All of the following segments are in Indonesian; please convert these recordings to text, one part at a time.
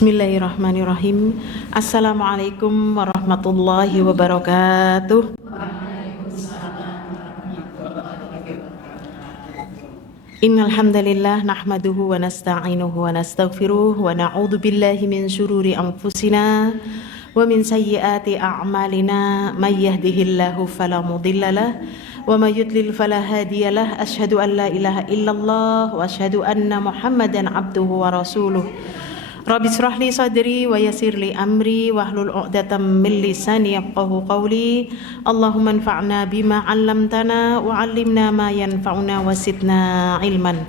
Bismillahirrahmanirrahim. Assalamualaikum warahmatullahi wabarakatuh. Innal hamdalillah nahmaduhu wa nasta'inuhu wa nastaghfiruh wa na'udzu billahi min syururi anfusina wa min sayyiati a'malina may yahdihillahu fala mudhillalah wa may yudlil fala hadiyalah. Asyhadu an la ilaha illallah wa asyhadu anna Muhammadan abduhu wa rasuluh. Rabbi shrah li sadri wa yassir li amri wahlul 'uqdatam min lisani yafqahu qawli. Allahumma anfa'na bima 'allamtana wa 'allimna ma yanfa'una wa zidna ilman.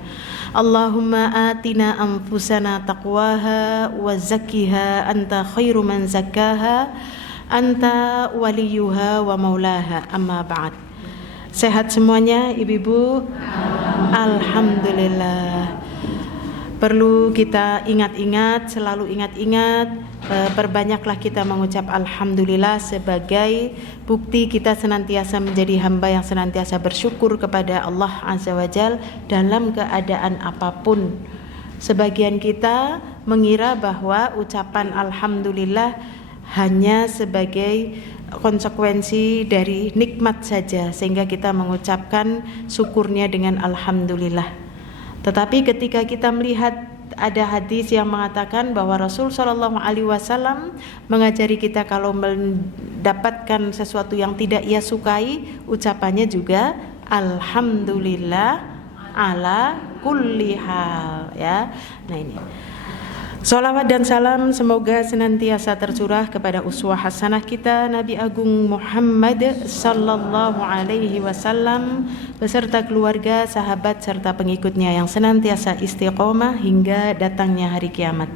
Allahumma atina anfusana taqwaha wa zakkiha anta khairu man zakkaha anta waliyuha wa maulaha. Amma ba'd. Sehat semuanya ibu-ibu? Alhamdulillah. Perlu kita ingat-ingat, selalu ingat-ingat, perbanyaklah kita mengucap Alhamdulillah sebagai bukti kita senantiasa menjadi hamba yang senantiasa bersyukur kepada Allah Azza wa Jalla dalam keadaan apapun. Sebagian kita mengira bahwa ucapan Alhamdulillah hanya sebagai konsekuensi dari nikmat saja, sehingga kita mengucapkan syukurnya dengan Alhamdulillah. Tetapi ketika kita melihat ada hadis yang mengatakan bahwa Rasul Shallallahu Alaihi Wasallam mengajari kita kalau mendapatkan sesuatu yang tidak ia sukai, ucapannya juga Alhamdulillah ala kulli hal, ya. Nah ini. Salawat dan salam semoga senantiasa tercurah kepada uswah hasanah kita Nabi Agung Muhammad sallallahu alaihi wasallam beserta keluarga, sahabat serta pengikutnya yang senantiasa istiqomah hingga datangnya hari kiamat.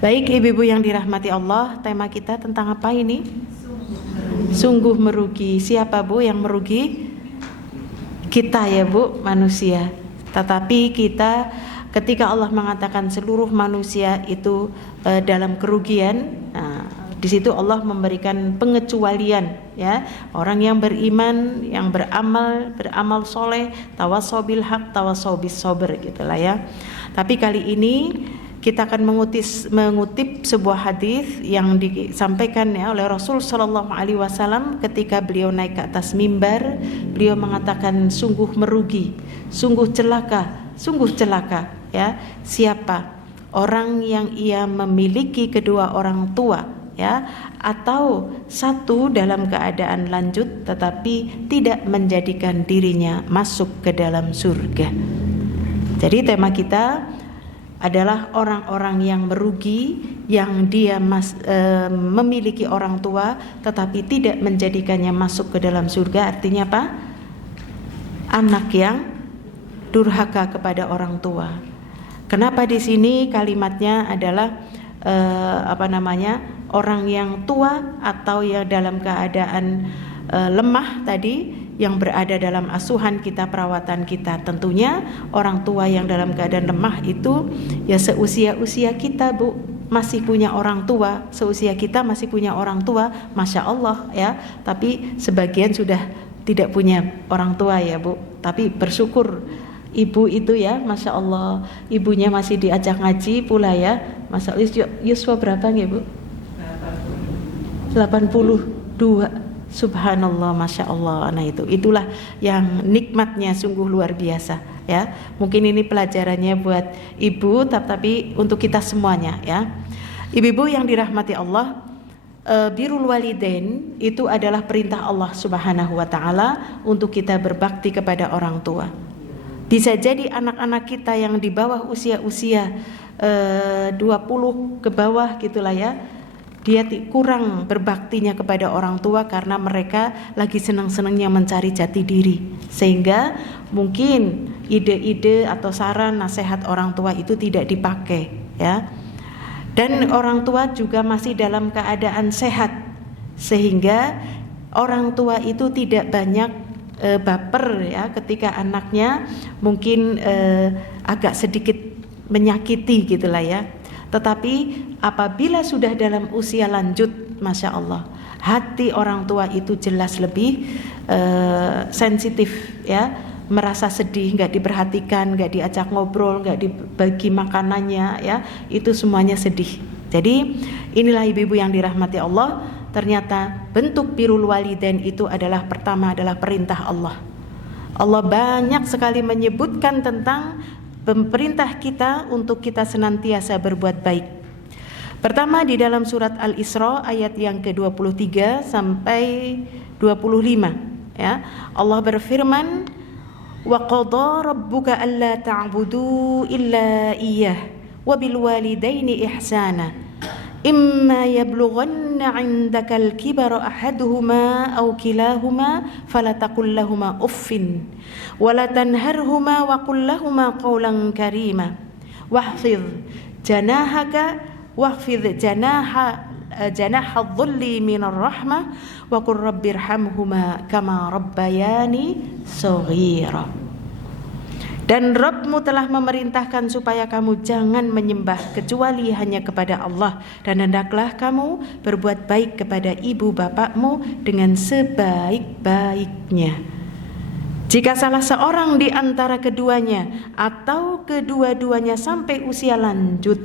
Baik ibu-ibu yang dirahmati Allah, tema kita tentang apa ini? Sungguh merugi. Siapa Bu yang merugi? Kita ya Bu, manusia. Tetapi kita ketika Allah mengatakan seluruh manusia itu dalam kerugian, nah, di situ Allah memberikan pengecualian, ya, orang yang beriman, yang beramal soleh, tawassaw bil haq, tawassaw bis sabr, gitulah ya. Tapi kali ini kita akan mengutip sebuah hadis yang disampaikan ya oleh Rasul Shallallahu Alaihi Wasallam ketika beliau naik ke atas mimbar. Beliau mengatakan sungguh merugi, sungguh celaka, ya, siapa orang yang ia memiliki kedua orang tua, ya, atau satu dalam keadaan lanjut tetapi tidak menjadikan dirinya masuk ke dalam surga. Jadi tema kita adalah orang-orang yang merugi, yang dia memiliki orang tua tetapi tidak menjadikannya masuk ke dalam surga. Artinya apa? Anak yang durhaka kepada orang tua. Kenapa di sini kalimatnya adalah orang yang tua atau yang dalam keadaan lemah tadi, yang berada dalam asuhan kita, perawatan kita. Tentunya orang tua yang dalam keadaan lemah itu ya seusia kita Bu, masih punya orang tua, seusia kita masih punya orang tua, Masya Allah ya. Tapi sebagian sudah tidak punya orang tua ya Bu. Tapi bersyukur ibu itu ya, Masya Allah, ibunya masih diajak ngaji pula ya. Masya Allah, Yuswa berapa ya Bu? 82. Subhanallah, Masya Allah. Nah itulah yang nikmatnya sungguh luar biasa ya. Mungkin ini pelajarannya buat ibu, tapi untuk kita semuanya ya. Ibu-ibu yang dirahmati Allah, birrul walidain itu adalah perintah Allah Subhanahu wa taala untuk kita berbakti kepada orang tua. Bisa jadi anak-anak kita yang di bawah usia 20 ke bawah gitulah ya, dia kurang berbaktinya kepada orang tua karena mereka lagi senang-senangnya mencari jati diri, sehingga mungkin ide-ide atau saran nasihat orang tua itu tidak dipakai ya. Dan orang tua juga masih dalam keadaan sehat, sehingga orang tua itu tidak banyak baper ya ketika anaknya mungkin agak sedikit menyakiti gitulah ya. Tetapi apabila sudah dalam usia lanjut, Masya Allah, hati orang tua itu jelas lebih sensitif ya, merasa sedih, nggak diperhatikan, nggak diajak ngobrol, nggak dibagi makanannya ya, itu semuanya sedih Jadi inilah ibu-ibu yang dirahmati Allah, ternyata bentuk birrul walidain itu adalah pertama adalah perintah Allah. Allah banyak sekali menyebutkan tentang perintah kita untuk kita senantiasa berbuat baik. Pertama di dalam surat Al-Isra ayat yang ke-23 sampai 25 ya. Allah berfirman, wa qada rabbuka alla ta'budu illa iyyah wa bil walidaini ihsana imma yablughanna 'indaka al-kibara ahaduhuma aw kilahuma fala taqul lahumā uffin wa la tanharhumā wa qul lahumā qawlan karīmā wahfidh janahaka wahfidh janaha dhulli minar rahmah wa qur rabbirhamhuma kama rabbayani shaghira. Dan Rabbmu telah memerintahkan supaya kamu jangan menyembah kecuali hanya kepada Allah, dan hendaklah kamu berbuat baik kepada ibu bapakmu dengan sebaik-baiknya. Jika salah seorang di antara keduanya atau kedua-duanya sampai usia lanjut.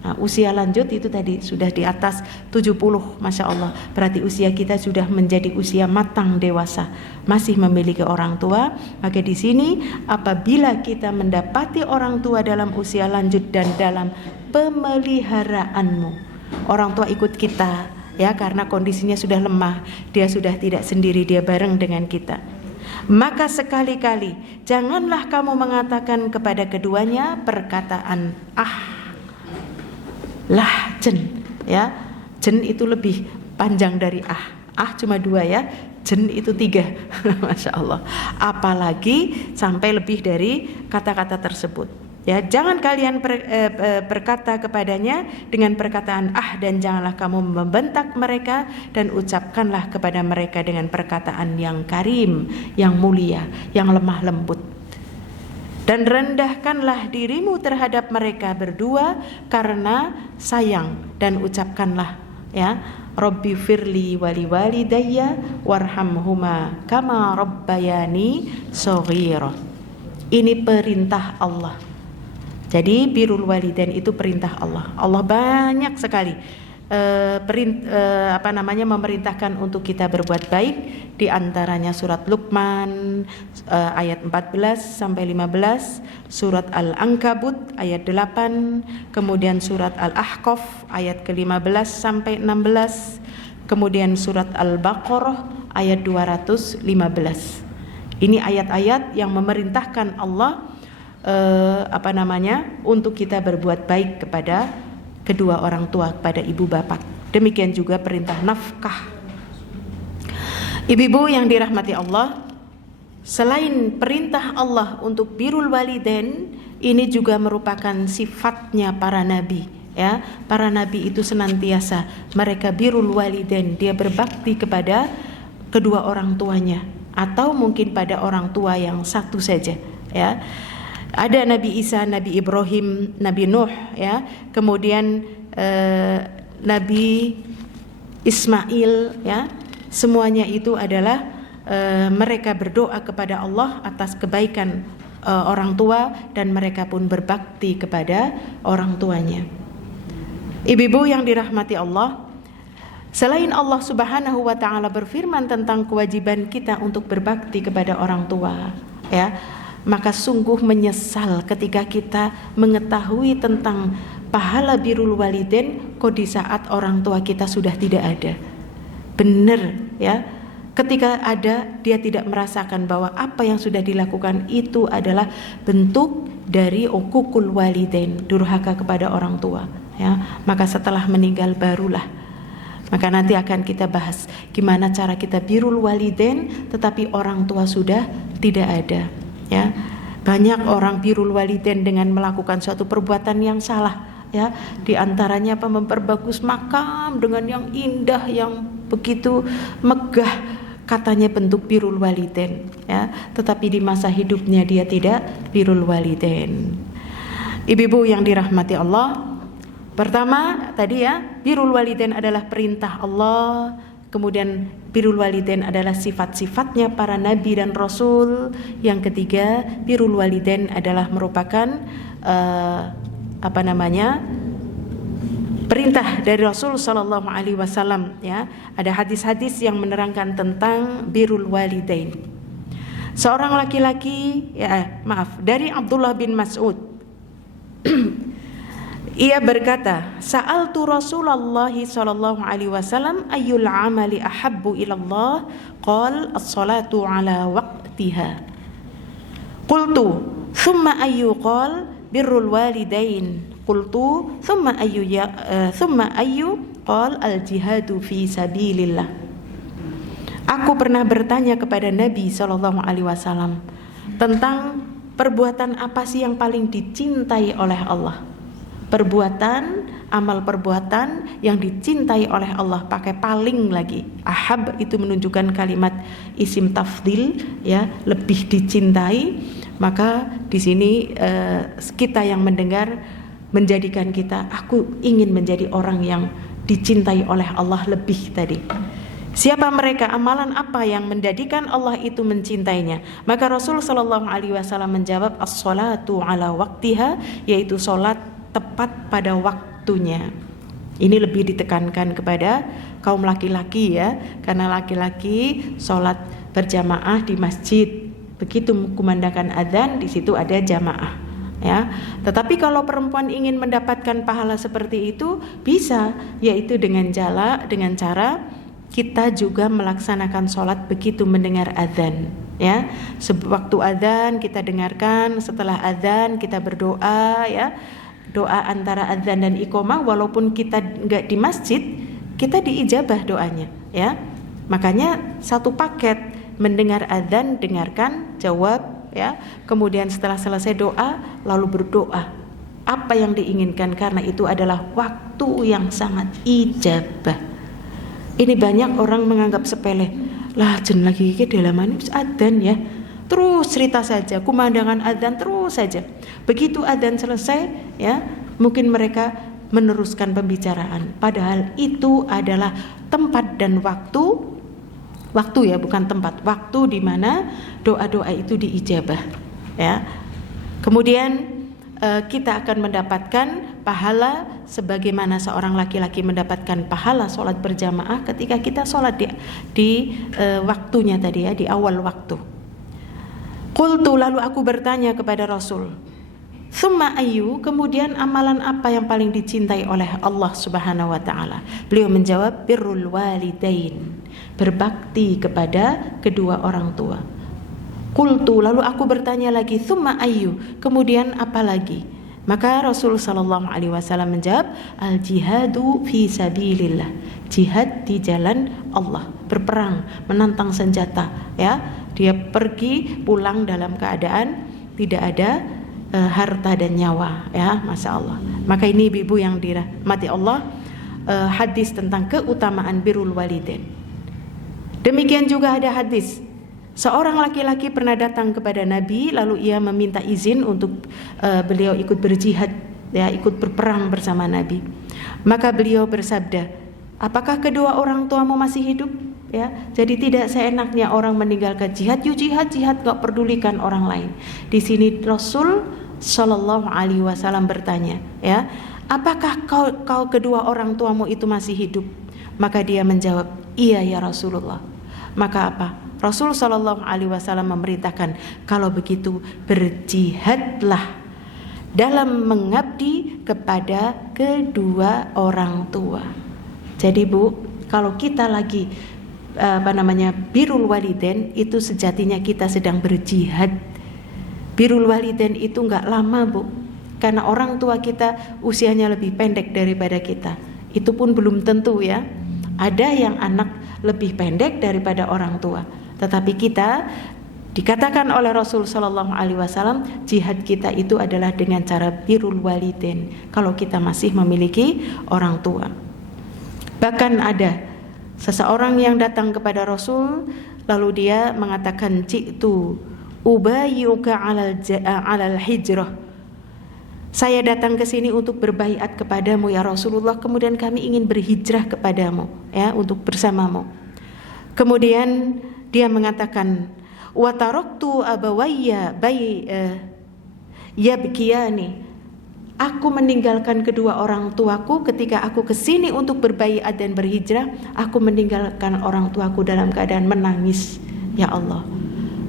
Nah, usia lanjut itu tadi sudah di atas 70, Masya Allah. Berarti usia kita sudah menjadi usia matang dewasa, masih memiliki orang tua. Maka di sini apabila kita mendapati orang tua dalam usia lanjut dan dalam pemeliharaanmu, orang tua ikut kita ya, karena kondisinya sudah lemah, dia sudah tidak sendiri, dia bareng dengan kita. Maka sekali-kali janganlah kamu mengatakan kepada keduanya perkataan lah jen ya. Jen itu lebih panjang dari cuma 2 ya, jen itu 3 Masya Allah. Apalagi sampai lebih dari kata-kata tersebut ya. Jangan kalian berkata kepadanya dengan perkataan dan janganlah kamu membentak mereka, dan ucapkanlah kepada mereka dengan perkataan yang karim, yang mulia, yang lemah lembut. Dan rendahkanlah dirimu terhadap mereka berdua karena sayang, dan ucapkanlah ya, Rabbi firli wali walidayya warhamhuma kama rabbayani shaghira. Ini perintah Allah. Jadi birrul walidain itu perintah Allah. Allah banyak sekali memerintahkan untuk kita berbuat baik, di antaranya surat Luqman ayat 14 sampai 15, surat Al-Ankabut ayat 8, kemudian surat Al-Ahqaf ayat ke-15 sampai 16, kemudian surat Al-Baqarah ayat 215. Ini ayat-ayat yang memerintahkan Allah untuk kita berbuat baik kepada kedua orang tua, kepada ibu bapak. Demikian juga perintah nafkah. Ibu-ibu yang dirahmati Allah, selain perintah Allah untuk birrul walidain, ini juga merupakan sifatnya para nabi ya. Para nabi itu senantiasa mereka birrul walidain, dia berbakti kepada kedua orang tuanya, atau mungkin pada orang tua yang satu saja ya. Ada Nabi Isa, Nabi Ibrahim, Nabi Nuh ya, kemudian Nabi Ismail ya. Semuanya itu adalah mereka berdoa kepada Allah atas kebaikan orang tua, dan mereka pun berbakti kepada orang tuanya. Ibu-ibu yang dirahmati Allah, selain Allah Subhanahu wa taala berfirman tentang kewajiban kita untuk berbakti kepada orang tua ya, maka sungguh menyesal ketika kita mengetahui tentang pahala birrul walidain kok di saat orang tua kita sudah tidak ada. Benar ya, ketika ada dia tidak merasakan bahwa apa yang sudah dilakukan itu adalah bentuk dari uququl walidain, durhaka kepada orang tua ya. Maka setelah meninggal barulah, maka nanti akan kita bahas gimana cara kita birrul walidain tetapi orang tua sudah tidak ada ya. Banyak orang birrul walidain dengan melakukan suatu perbuatan yang salah ya, di antaranya memperbagus makam dengan yang indah, yang begitu megah, katanya bentuk birrul walidain ya, tetapi di masa hidupnya dia tidak birrul walidain. Ibu-ibu yang dirahmati Allah, pertama tadi ya, birrul walidain adalah perintah Allah. Kemudian birrul walidain adalah sifat-sifatnya para nabi dan rasul. Yang ketiga, birrul walidain adalah merupakan perintah dari Rasul sallallahu alaihi wasallam, ya. Ada hadis-hadis yang menerangkan tentang birrul walidain. Seorang laki-laki, dari Abdullah bin Mas'ud. Ia berkata, "Sa'altu Rasulullah sallallahu alaihi wasallam ayyul amali ahabbu ila Allah? Qala as-salatu ala waqtiha. Qultu, thumma ayyu? Qala birrul walidain. Qultu, thumma ayyu? Qala al-jihadu fi sabilillah." Aku pernah bertanya kepada Nabi sallallahu alaihi wasallam tentang perbuatan apa sih yang paling dicintai oleh Allah. Perbuatan, amal perbuatan yang dicintai oleh Allah, pakai paling lagi. Ahab itu menunjukkan kalimat isim tafdil, ya, lebih dicintai. Maka di sini kita yang mendengar menjadikan kita, aku ingin menjadi orang yang dicintai oleh Allah lebih tadi. Siapa mereka? Amalan apa yang menjadikan Allah itu mencintainya? Maka Rasul sallallahu alaihi wasallam menjawab, as-salatu ala waqtiha, yaitu salat tepat pada waktunya. Ini lebih ditekankan kepada kaum laki-laki, ya, karena laki-laki sholat berjamaah di masjid. Begitu kumandangkan adzan, di situ ada jamaah, ya. Tetapi kalau perempuan ingin mendapatkan pahala seperti itu, bisa, yaitu dengan cara kita juga melaksanakan sholat begitu mendengar adzan, ya. Waktu adzan kita dengarkan, setelah adzan kita berdoa, ya. Doa antara adzan dan iqamah, walaupun kita enggak di masjid, kita diijabah doanya, ya. Makanya satu paket, mendengar adzan, dengarkan, jawab, ya. Kemudian setelah selesai doa, lalu berdoa apa yang diinginkan, karena itu adalah waktu yang sangat ijabah. Ini banyak orang menganggap sepele. Lah jen lagi iki dalamane adzan, ya. Terus cerita saja, kumandangan adzan terus saja. Begitu adzan selesai, ya, mungkin mereka meneruskan pembicaraan. Padahal itu adalah tempat dan waktu, ya, bukan tempat, waktu di mana doa-doa itu diijabah, ya. Kemudian kita akan mendapatkan pahala sebagaimana seorang laki-laki mendapatkan pahala sholat berjamaah ketika kita sholat di waktunya tadi, ya, di awal waktu. Qultu, lalu aku bertanya kepada Rasul, summa ayyu, kemudian amalan apa yang paling dicintai oleh Allah Subhanahu wa taala? Beliau menjawab, birrul walidain, berbakti kepada kedua orang tua. Qultu, lalu aku bertanya lagi, summa ayyu, kemudian apa lagi? Maka Rasul sallallahu alaihi wasallam menjawab, al jihadu fi sabilillah, jihad di jalan Allah, berperang, menantang senjata, ya. Dia pergi pulang dalam keadaan tidak ada harta dan nyawa, ya, masya Allah. Maka ini ibu-ibu yang dirahmati Allah, hadis tentang keutamaan birrul walidain. Demikian juga ada hadis, seorang laki-laki pernah datang kepada Nabi, lalu ia meminta izin untuk beliau ikut berjihad, ya, ikut berperang bersama Nabi. Maka beliau bersabda, apakah kedua orang tuamu masih hidup? Ya, jadi tidak seenaknya orang meninggalkan jihad, jihad, gak pedulikan orang lain. Di sini Rasul Shallallahu Alaihi Wasallam bertanya, ya, apakah kau kedua orang tuamu itu masih hidup? Maka dia menjawab, iya ya Rasulullah. Maka apa? Rasul Shallallahu Alaihi Wasallam memerintahkan, kalau begitu berjihadlah dalam mengabdi kepada kedua orang tua. Jadi Bu, kalau kita lagi birrul walidain, itu sejatinya kita sedang berjihad. Birrul walidain itu enggak lama Bu, karena orang tua kita usianya lebih pendek daripada kita. Itu pun belum tentu, ya. Ada yang anak lebih pendek daripada orang tua. Tetapi kita dikatakan oleh Rasul sallallahu alaihi wasallam, jihad kita itu adalah dengan cara birrul walidain kalau kita masih memiliki orang tua. Bahkan ada seseorang yang datang kepada Rasul, lalu dia mengatakan, ji'tu ubayyuka 'alal hijrah. Saya datang ke sini untuk berbaiat kepadamu ya Rasulullah, kemudian kami ingin berhijrah kepadamu, ya, untuk bersamamu. Kemudian dia mengatakan, wa taraktu abawayya yabkiyani aku meninggalkan kedua orang tuaku ketika aku kesini untuk berbaiat dan berhijrah. Aku meninggalkan orang tuaku dalam keadaan menangis. Ya Allah.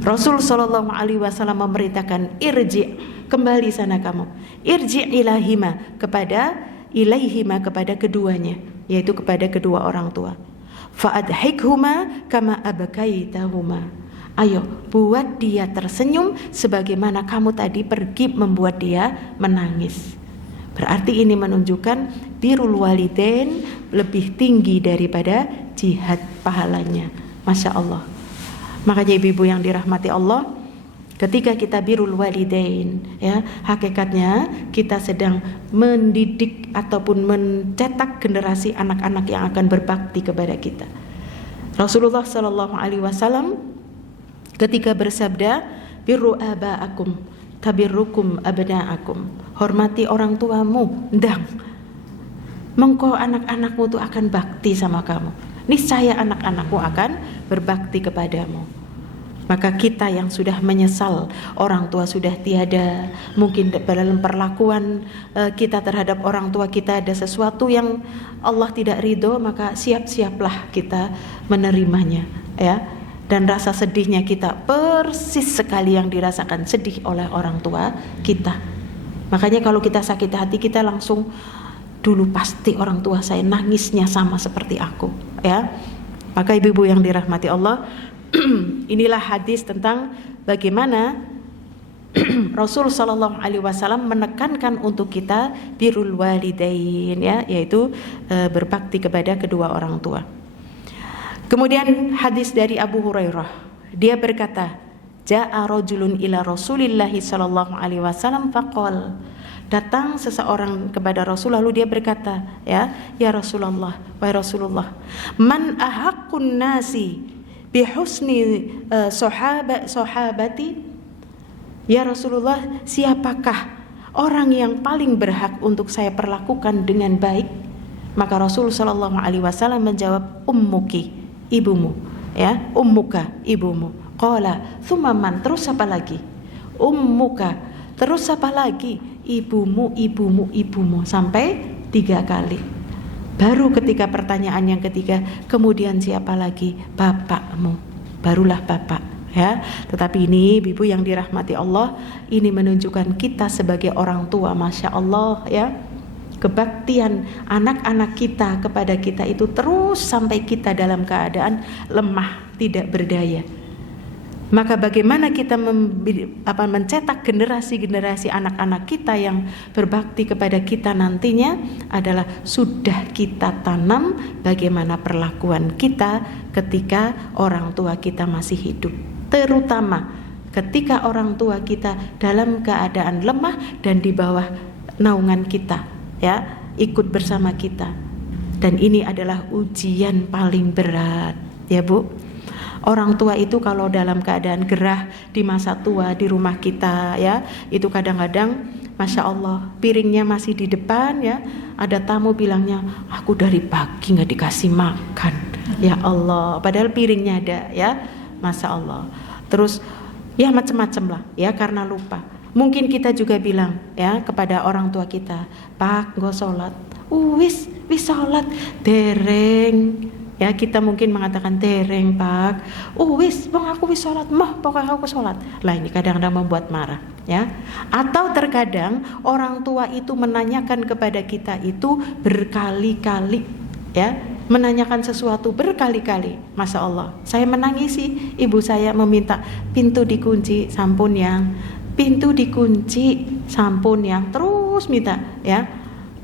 Rasul sallallahu alaihi wasallam memerintahkan, irji, kembali sana kamu. Irji ilaihima, kepada keduanya, yaitu kepada kedua orang tua. Fa'adhikhuma kama abakaitahuma. Ayo, buat dia tersenyum sebagaimana kamu tadi pergi membuat dia menangis. Berarti ini menunjukkan birrul walidain lebih tinggi daripada jihad pahalanya. Masya Allah. Makanya ibu-ibu yang dirahmati Allah, ketika kita birrul walidain, ya, hakikatnya kita sedang mendidik ataupun mencetak generasi anak-anak yang akan berbakti kepada kita. Rasulullah sallallahu alaihi wasallam ketika bersabda, birru aba'akum tabirrukum abna'akum, hormati orang tuamu, ndang mengko anak-anakmu tuh akan bakti sama kamu. Niscaya anak-anakmu akan berbakti kepadamu. Maka kita yang sudah menyesal orang tua sudah tiada, mungkin dalam perlakuan kita terhadap orang tua kita ada sesuatu yang Allah tidak ridho, maka siap-siaplah kita menerimanya, ya. Dan rasa sedihnya kita persis sekali yang dirasakan sedih oleh orang tua kita. Makanya kalau kita sakit hati, kita langsung, dulu pasti orang tua saya nangisnya sama seperti aku, ya. Maka ibu-ibu yang dirahmati Allah, inilah hadis tentang bagaimana Rasul sallallahu alaihi wasallam menekankan untuk kita birrul walidain, ya, yaitu berbakti kepada kedua orang tua. Kemudian hadis dari Abu Hurairah, dia berkata, ja'a rajulun ila Rasulillahi sallallahu alaihi wasallam faqal, datang seseorang kepada Rasul lalu dia berkata, ya Rasulullah, wahai Rasulullah, man ahaqqun nasi bihusni sahabati, ya Rasulullah, siapakah orang yang paling berhak untuk saya perlakukan dengan baik? Maka Rasul sallallahu alaihi wasallam menjawab, ummuki, ibumu, ya, ummuka, ibumu. Qala thumma man, terus apa lagi? Ummuka, terus apa lagi? Ibumu, ibumu, ibumu, sampai 3 kali. Baru ketika pertanyaan yang ketiga, kemudian siapa lagi? Bapakmu, barulah bapak, ya. Tetapi ini ibu yang dirahmati Allah, ini menunjukkan kita sebagai orang tua, masya Allah, ya, kebaktian anak-anak kita kepada kita itu terus sampai kita dalam keadaan lemah, tidak berdaya. Maka bagaimana kita mencetak generasi-generasi anak-anak kita yang berbakti kepada kita nantinya adalah sudah kita tanam bagaimana perlakuan kita ketika orang tua kita masih hidup, terutama ketika orang tua kita dalam keadaan lemah dan di bawah naungan kita, ya, ikut bersama kita. Dan ini adalah ujian paling berat, ya Bu. Orang tua itu kalau dalam keadaan gerah di masa tua di rumah kita, ya, itu kadang-kadang masya Allah piringnya masih di depan, ya, ada tamu bilangnya, aku dari pagi nggak dikasih makan, ya Allah, padahal piringnya ada, ya, masya Allah. Terus ya macam-macam lah, ya, karena lupa. Mungkin kita juga bilang, ya, kepada orang tua kita, Pak, nggo sholat, wis sholat, dereng. Ya, kita mungkin mengatakan dereng Pak, wis bang aku wis sholat, mah pokoknya aku sholat. Lah ini kadang-kadang membuat marah, ya. Atau terkadang orang tua itu menanyakan kepada kita itu berkali-kali, ya, menanyakan sesuatu berkali-kali. Masya Allah, saya menangisi, ibu saya meminta pintu dikunci, sampun yang, pintu dikunci, sampun yang, terus minta, ya.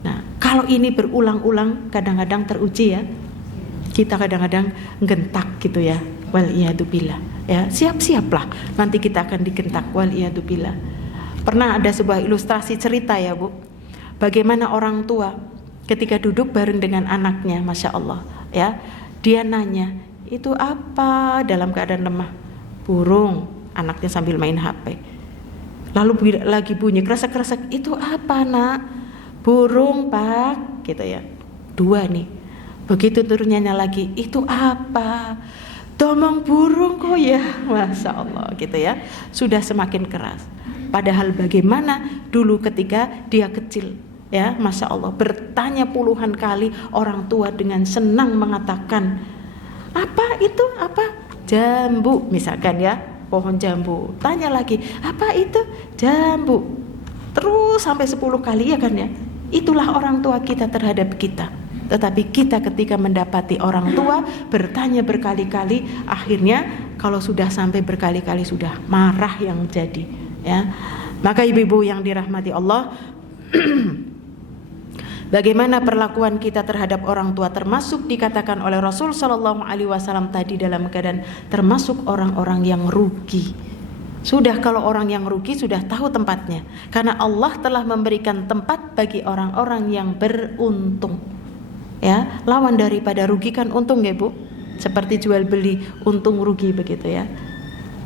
Nah, kalau ini berulang-ulang kadang-kadang teruji, ya. Kita kadang-kadang gentak gitu, ya, waliyadzubillah, ya, siap-siaplah nanti kita akan digentak, waliyadzubillah. Pernah ada sebuah ilustrasi cerita, ya Bu, bagaimana orang tua ketika duduk bareng dengan anaknya, masya Allah, ya, dia nanya, itu apa dalam keadaan lemah? Burung, anaknya sambil main HP. Lalu lagi bunyi kresek-kresek, itu apa nak? Burung Pak, gitu, ya. 2 nih. Begitu turunnya lagi, itu apa? Domong burung kok, ya, masya Allah, gitu, ya. Sudah semakin keras. Padahal bagaimana dulu ketika dia kecil, ya, Masya Allah, bertanya puluhan kali, orang tua dengan senang mengatakan, apa itu, apa? Jambu misalkan, ya, pohon jambu. Tanya lagi, apa itu? Jambu. Terus sampai 10 kali, ya kan, ya. Itulah orang tua kita terhadap kita. Tetapi kita ketika mendapati orang tua bertanya berkali-kali, akhirnya kalau sudah sampai berkali-kali sudah marah yang jadi, ya. Maka ibu-ibu yang dirahmati Allah, bagaimana perlakuan kita terhadap orang tua, termasuk dikatakan oleh Rasul Shallallahu Alaihi Wasallam tadi dalam keadaan termasuk orang-orang yang rugi. Sudah, kalau orang yang rugi sudah tahu tempatnya, karena Allah telah memberikan tempat bagi orang-orang yang beruntung. Ya, lawan daripada rugi kan untung, ya Bu. Seperti jual beli untung rugi begitu, ya.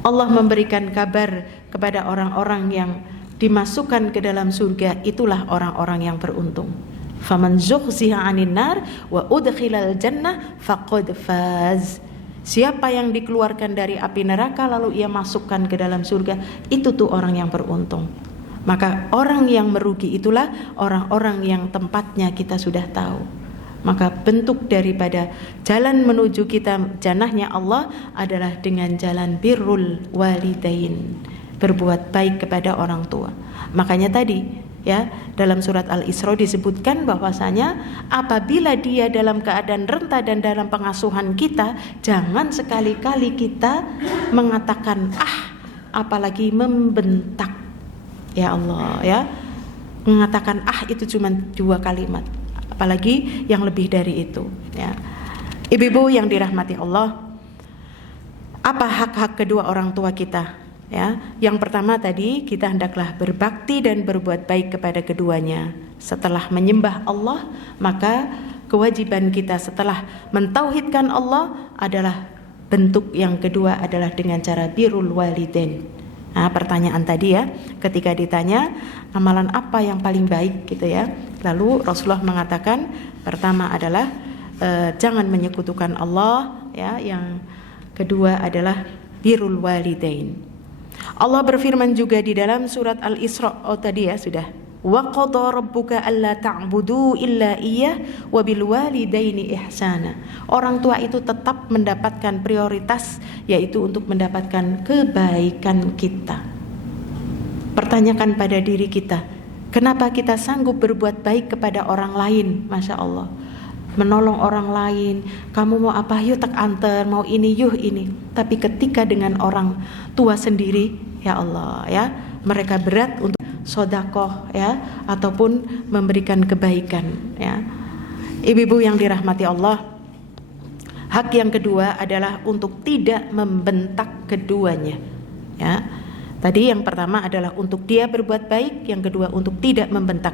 Allah memberikan kabar kepada orang-orang yang dimasukkan ke dalam surga, itulah orang-orang yang beruntung. Faman zuhziha 'anil nar wa udkhilal jannah faqad faz. Siapa yang dikeluarkan dari api neraka lalu ia masukkan ke dalam surga, itu tuh orang yang beruntung. Maka orang yang merugi itulah orang-orang yang tempatnya kita sudah tahu. Maka bentuk daripada jalan menuju kita jannahnya Allah adalah dengan jalan birrul walidain, berbuat baik kepada orang tua. Makanya tadi, ya, dalam surat Al-Isra disebutkan bahwasanya apabila dia dalam keadaan renta dan dalam pengasuhan kita, jangan sekali-kali kita mengatakan apalagi membentak. Ya Allah, ya. Mengatakan itu cuma 2 kalimat. Apalagi yang lebih dari itu, ya. Ibu-ibu yang dirahmati Allah, apa hak-hak kedua orang tua kita, ya? Yang pertama tadi, kita hendaklah berbakti dan berbuat baik kepada keduanya. Setelah menyembah Allah, maka kewajiban kita setelah mentauhidkan Allah adalah bentuk yang kedua adalah dengan cara birrul walidain. Nah, pertanyaan tadi, ya, ketika ditanya amalan apa yang paling baik gitu, ya. Lalu Rasulullah mengatakan pertama adalah jangan menyekutukan Allah, ya. Yang kedua adalah birrul walidain. Allah berfirman juga di dalam surat Al-Isra, tadi, ya, sudah. Wa qada rabbuka alla ta'budu illa iyyah wa bil walidaini ihsana. Orang tua itu tetap mendapatkan prioritas, yaitu untuk mendapatkan kebaikan kita. Pertanyakan pada diri kita, kenapa kita sanggup berbuat baik kepada orang lain? Masya Allah, menolong orang lain, kamu mau apa, yuk tak anter, mau ini, yuk ini. Tapi ketika dengan orang tua sendiri, ya Allah, ya, mereka berat untuk sodakoh, ya, ataupun memberikan kebaikan, ya. Ibu-ibu yang dirahmati Allah, hak yang kedua adalah untuk tidak membentak keduanya, ya. Tadi yang pertama adalah untuk dia berbuat baik, yang kedua untuk tidak membentak.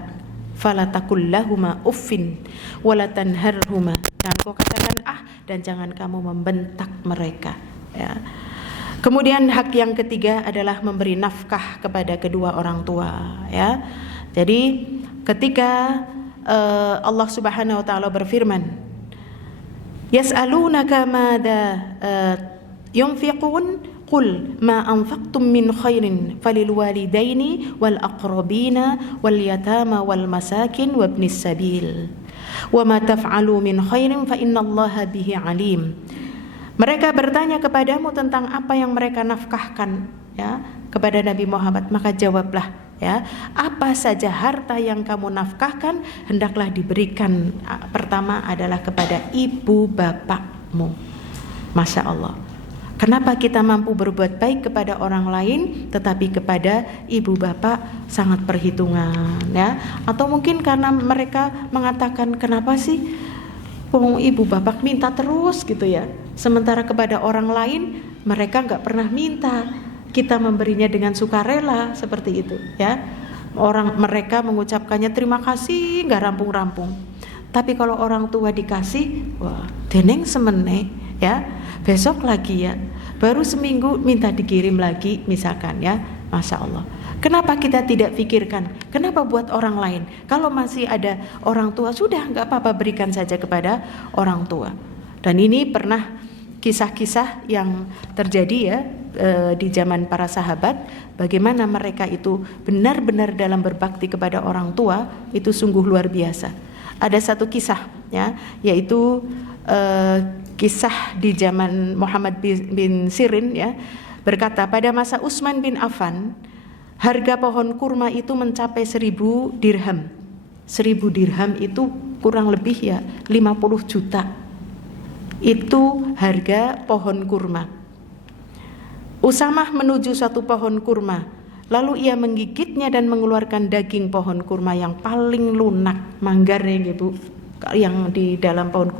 Fala taqul lahuma uffin wala tanharhuma. Jangan kau katakan dan jangan kamu membentak mereka, ya. Kemudian hak yang ketiga adalah memberi nafkah kepada kedua orang tua, ya. Jadi ketika Allah Subhanahu wa taala berfirman, yas'alunaka madza yunfiqun qul ma anfaqtum min khairin falil walidaini wal aqrabina wal yatama wal masakin wabnis sabil wa ma taf'alu min khairin fa innallaha bihi alim. Mereka bertanya kepadamu tentang apa yang mereka nafkahkan, ya, kepada Nabi Muhammad, maka jawablah, ya, apa saja harta yang kamu nafkahkan hendaklah diberikan pertama adalah kepada ibu bapakmu. Masya Allah. Kenapa kita mampu berbuat baik kepada orang lain tetapi kepada ibu bapak sangat perhitungan, ya? Atau mungkin karena mereka mengatakan, kenapa sih ibu bapak minta terus gitu, ya, sementara kepada orang lain mereka nggak pernah minta, kita memberinya dengan sukarela seperti itu, ya. Orang mereka mengucapkannya terima kasih nggak rampung-rampung, tapi kalau orang tua dikasih, wah, deneng semene, ya, besok lagi, ya, baru seminggu minta dikirim lagi misalkan, ya. Masya Allah. Kenapa kita tidak pikirkan, kenapa buat orang lain? Kalau masih ada orang tua, sudah nggak apa-apa, berikan saja kepada orang tua. Dan ini pernah kisah-kisah yang terjadi, ya, di zaman para sahabat, bagaimana mereka itu benar-benar dalam berbakti kepada orang tua, itu sungguh luar biasa. Ada satu kisah ya, yaitu kisah di zaman Muhammad bin Sirin ya, berkata pada masa Utsman bin Affan harga pohon kurma itu mencapai 1000 dirham. 1000 dirham itu kurang lebih ya 50 juta. Itu harga pohon kurma. Usamah menuju suatu pohon kurma, lalu ia menggigitnya dan mengeluarkan daging pohon kurma yang paling lunak, manggar ya Bu. Yang di dalam pohon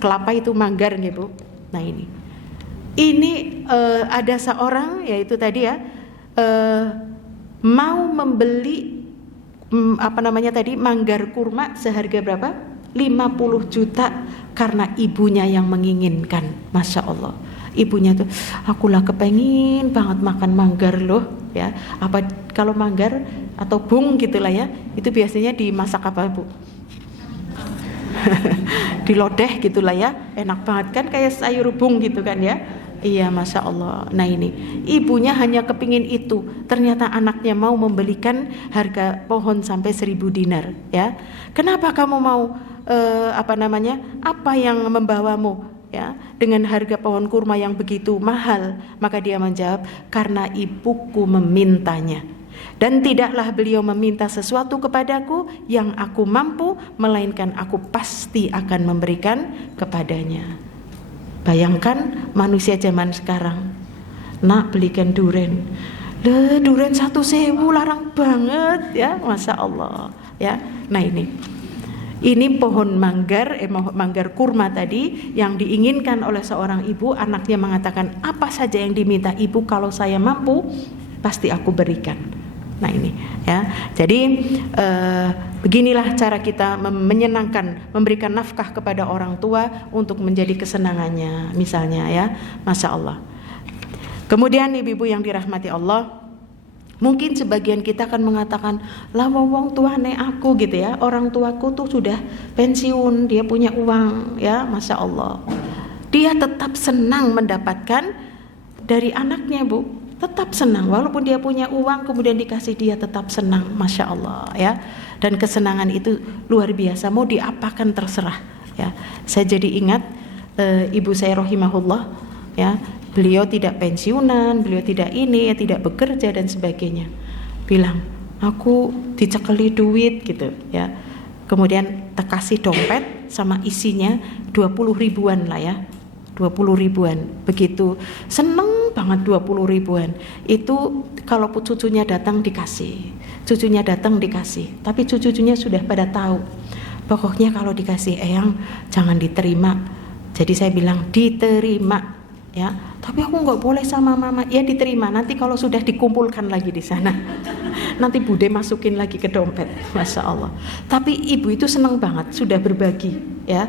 kelapa itu manggar ya Bu. Nah ini ada seorang, yaitu tadi ya, mau membeli manggar kurma seharga berapa? 50 juta karena ibunya yang menginginkan. Masya Allah, ibunya tuh, akulah kepengin banget makan manggar loh ya. Apa kalau manggar atau bung gitulah ya, itu biasanya dimasak apa Bu? Dilodeh gitulah ya, enak banget kan, kayak sayur bung gitu kan ya. Iya, Masya Allah. Nah ini ibunya hanya kepingin itu, ternyata anaknya mau membelikan harga pohon sampai 1000 dinar ya. Kenapa kamu mau apa yang membawamu ya dengan harga pohon kurma yang begitu mahal? Maka dia menjawab, karena ibuku memintanya, dan tidaklah beliau meminta sesuatu kepadaku yang aku mampu, melainkan aku pasti akan memberikan kepadanya. Bayangkan manusia zaman sekarang, nak belikan duren, duren 1.000 larang banget ya, Masya Allah ya. Nah ini pohon manggar kurma tadi yang diinginkan oleh seorang ibu. Anaknya mengatakan, apa saja yang diminta ibu, kalau saya mampu pasti aku berikan. Nah ini ya, jadi beginilah cara kita menyenangkan, memberikan nafkah kepada orang tua untuk menjadi kesenangannya misalnya ya, Masya Allah. Kemudian ibu-ibu yang dirahmati Allah, mungkin sebagian kita akan mengatakan, lah wong tuane aku gitu ya, orang tuaku tuh sudah pensiun, dia punya uang ya, Masya Allah. Dia tetap senang mendapatkan dari anaknya Bu, tetap senang walaupun dia punya uang kemudian dikasih, dia tetap senang, Masya Allah ya. Dan kesenangan itu luar biasa, mau diapakan terserah ya. Saya jadi ingat ibu saya rahimahullah ya, beliau tidak pensiunan, beliau tidak ini ya, tidak bekerja dan sebagainya. Bilang, aku dicekeli duit gitu ya. Kemudian kasih dompet sama isinya 20 ribuan lah ya, 20 ribuan. Begitu seneng banget 20 ribuan. Itu kalau cucunya datang dikasih, cucunya datang dikasih. Tapi cucunya sudah pada tahu, pokoknya kalau dikasih eyang jangan diterima. Jadi saya bilang diterima ya, tapi aku nggak boleh sama mama. Ya diterima, nanti kalau sudah dikumpulkan lagi di sana nanti bude masukin lagi ke dompet. Masya Allah. Tapi ibu itu senang banget sudah berbagi ya.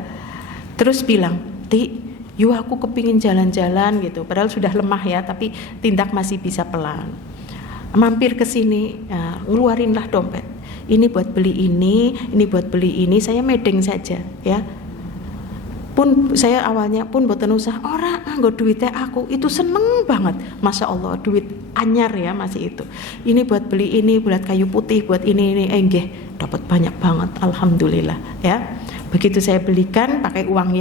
Terus bilang, Ti, yuk aku kepingin jalan-jalan gitu, padahal sudah lemah ya, tapi tindak masih bisa pelan. Mampir ke sini, ya, ngeluarinlah dompet. Ini buat beli ini buat beli ini, saya medeng saja ya. Pun saya awalnya pun boten usah, ora nggo duitnya aku, itu seneng banget, Masya Allah, duit anyar ya masih itu. Ini buat beli ini, buat kayu putih, buat ini enggih, dapat banyak banget, alhamdulillah ya. Begitu saya belikan pakai uang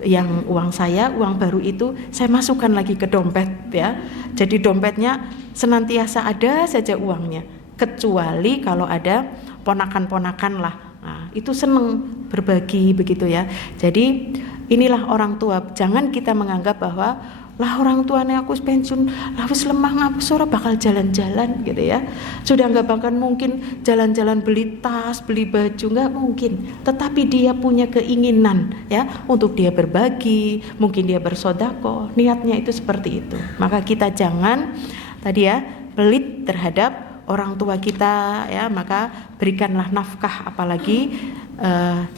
yang uang saya, uang baru itu saya masukkan lagi ke dompet ya. Jadi dompetnya senantiasa ada saja uangnya, kecuali kalau ada ponakan-ponakan lah. Nah, itu seneng berbagi begitu ya. Jadi inilah orang tua. Jangan kita menganggap bahwa lah orang tuanya aku pensiun, lah wis lemah ngapa ora bakal jalan-jalan gitu ya. Sudah nggak bakal mungkin jalan-jalan beli tas, beli baju, nggak mungkin. Tetapi dia punya keinginan ya untuk dia berbagi, mungkin dia bersedekah. Niatnya itu seperti itu. Maka kita jangan tadi ya pelit terhadap orang tua kita ya, maka berikanlah nafkah, apalagi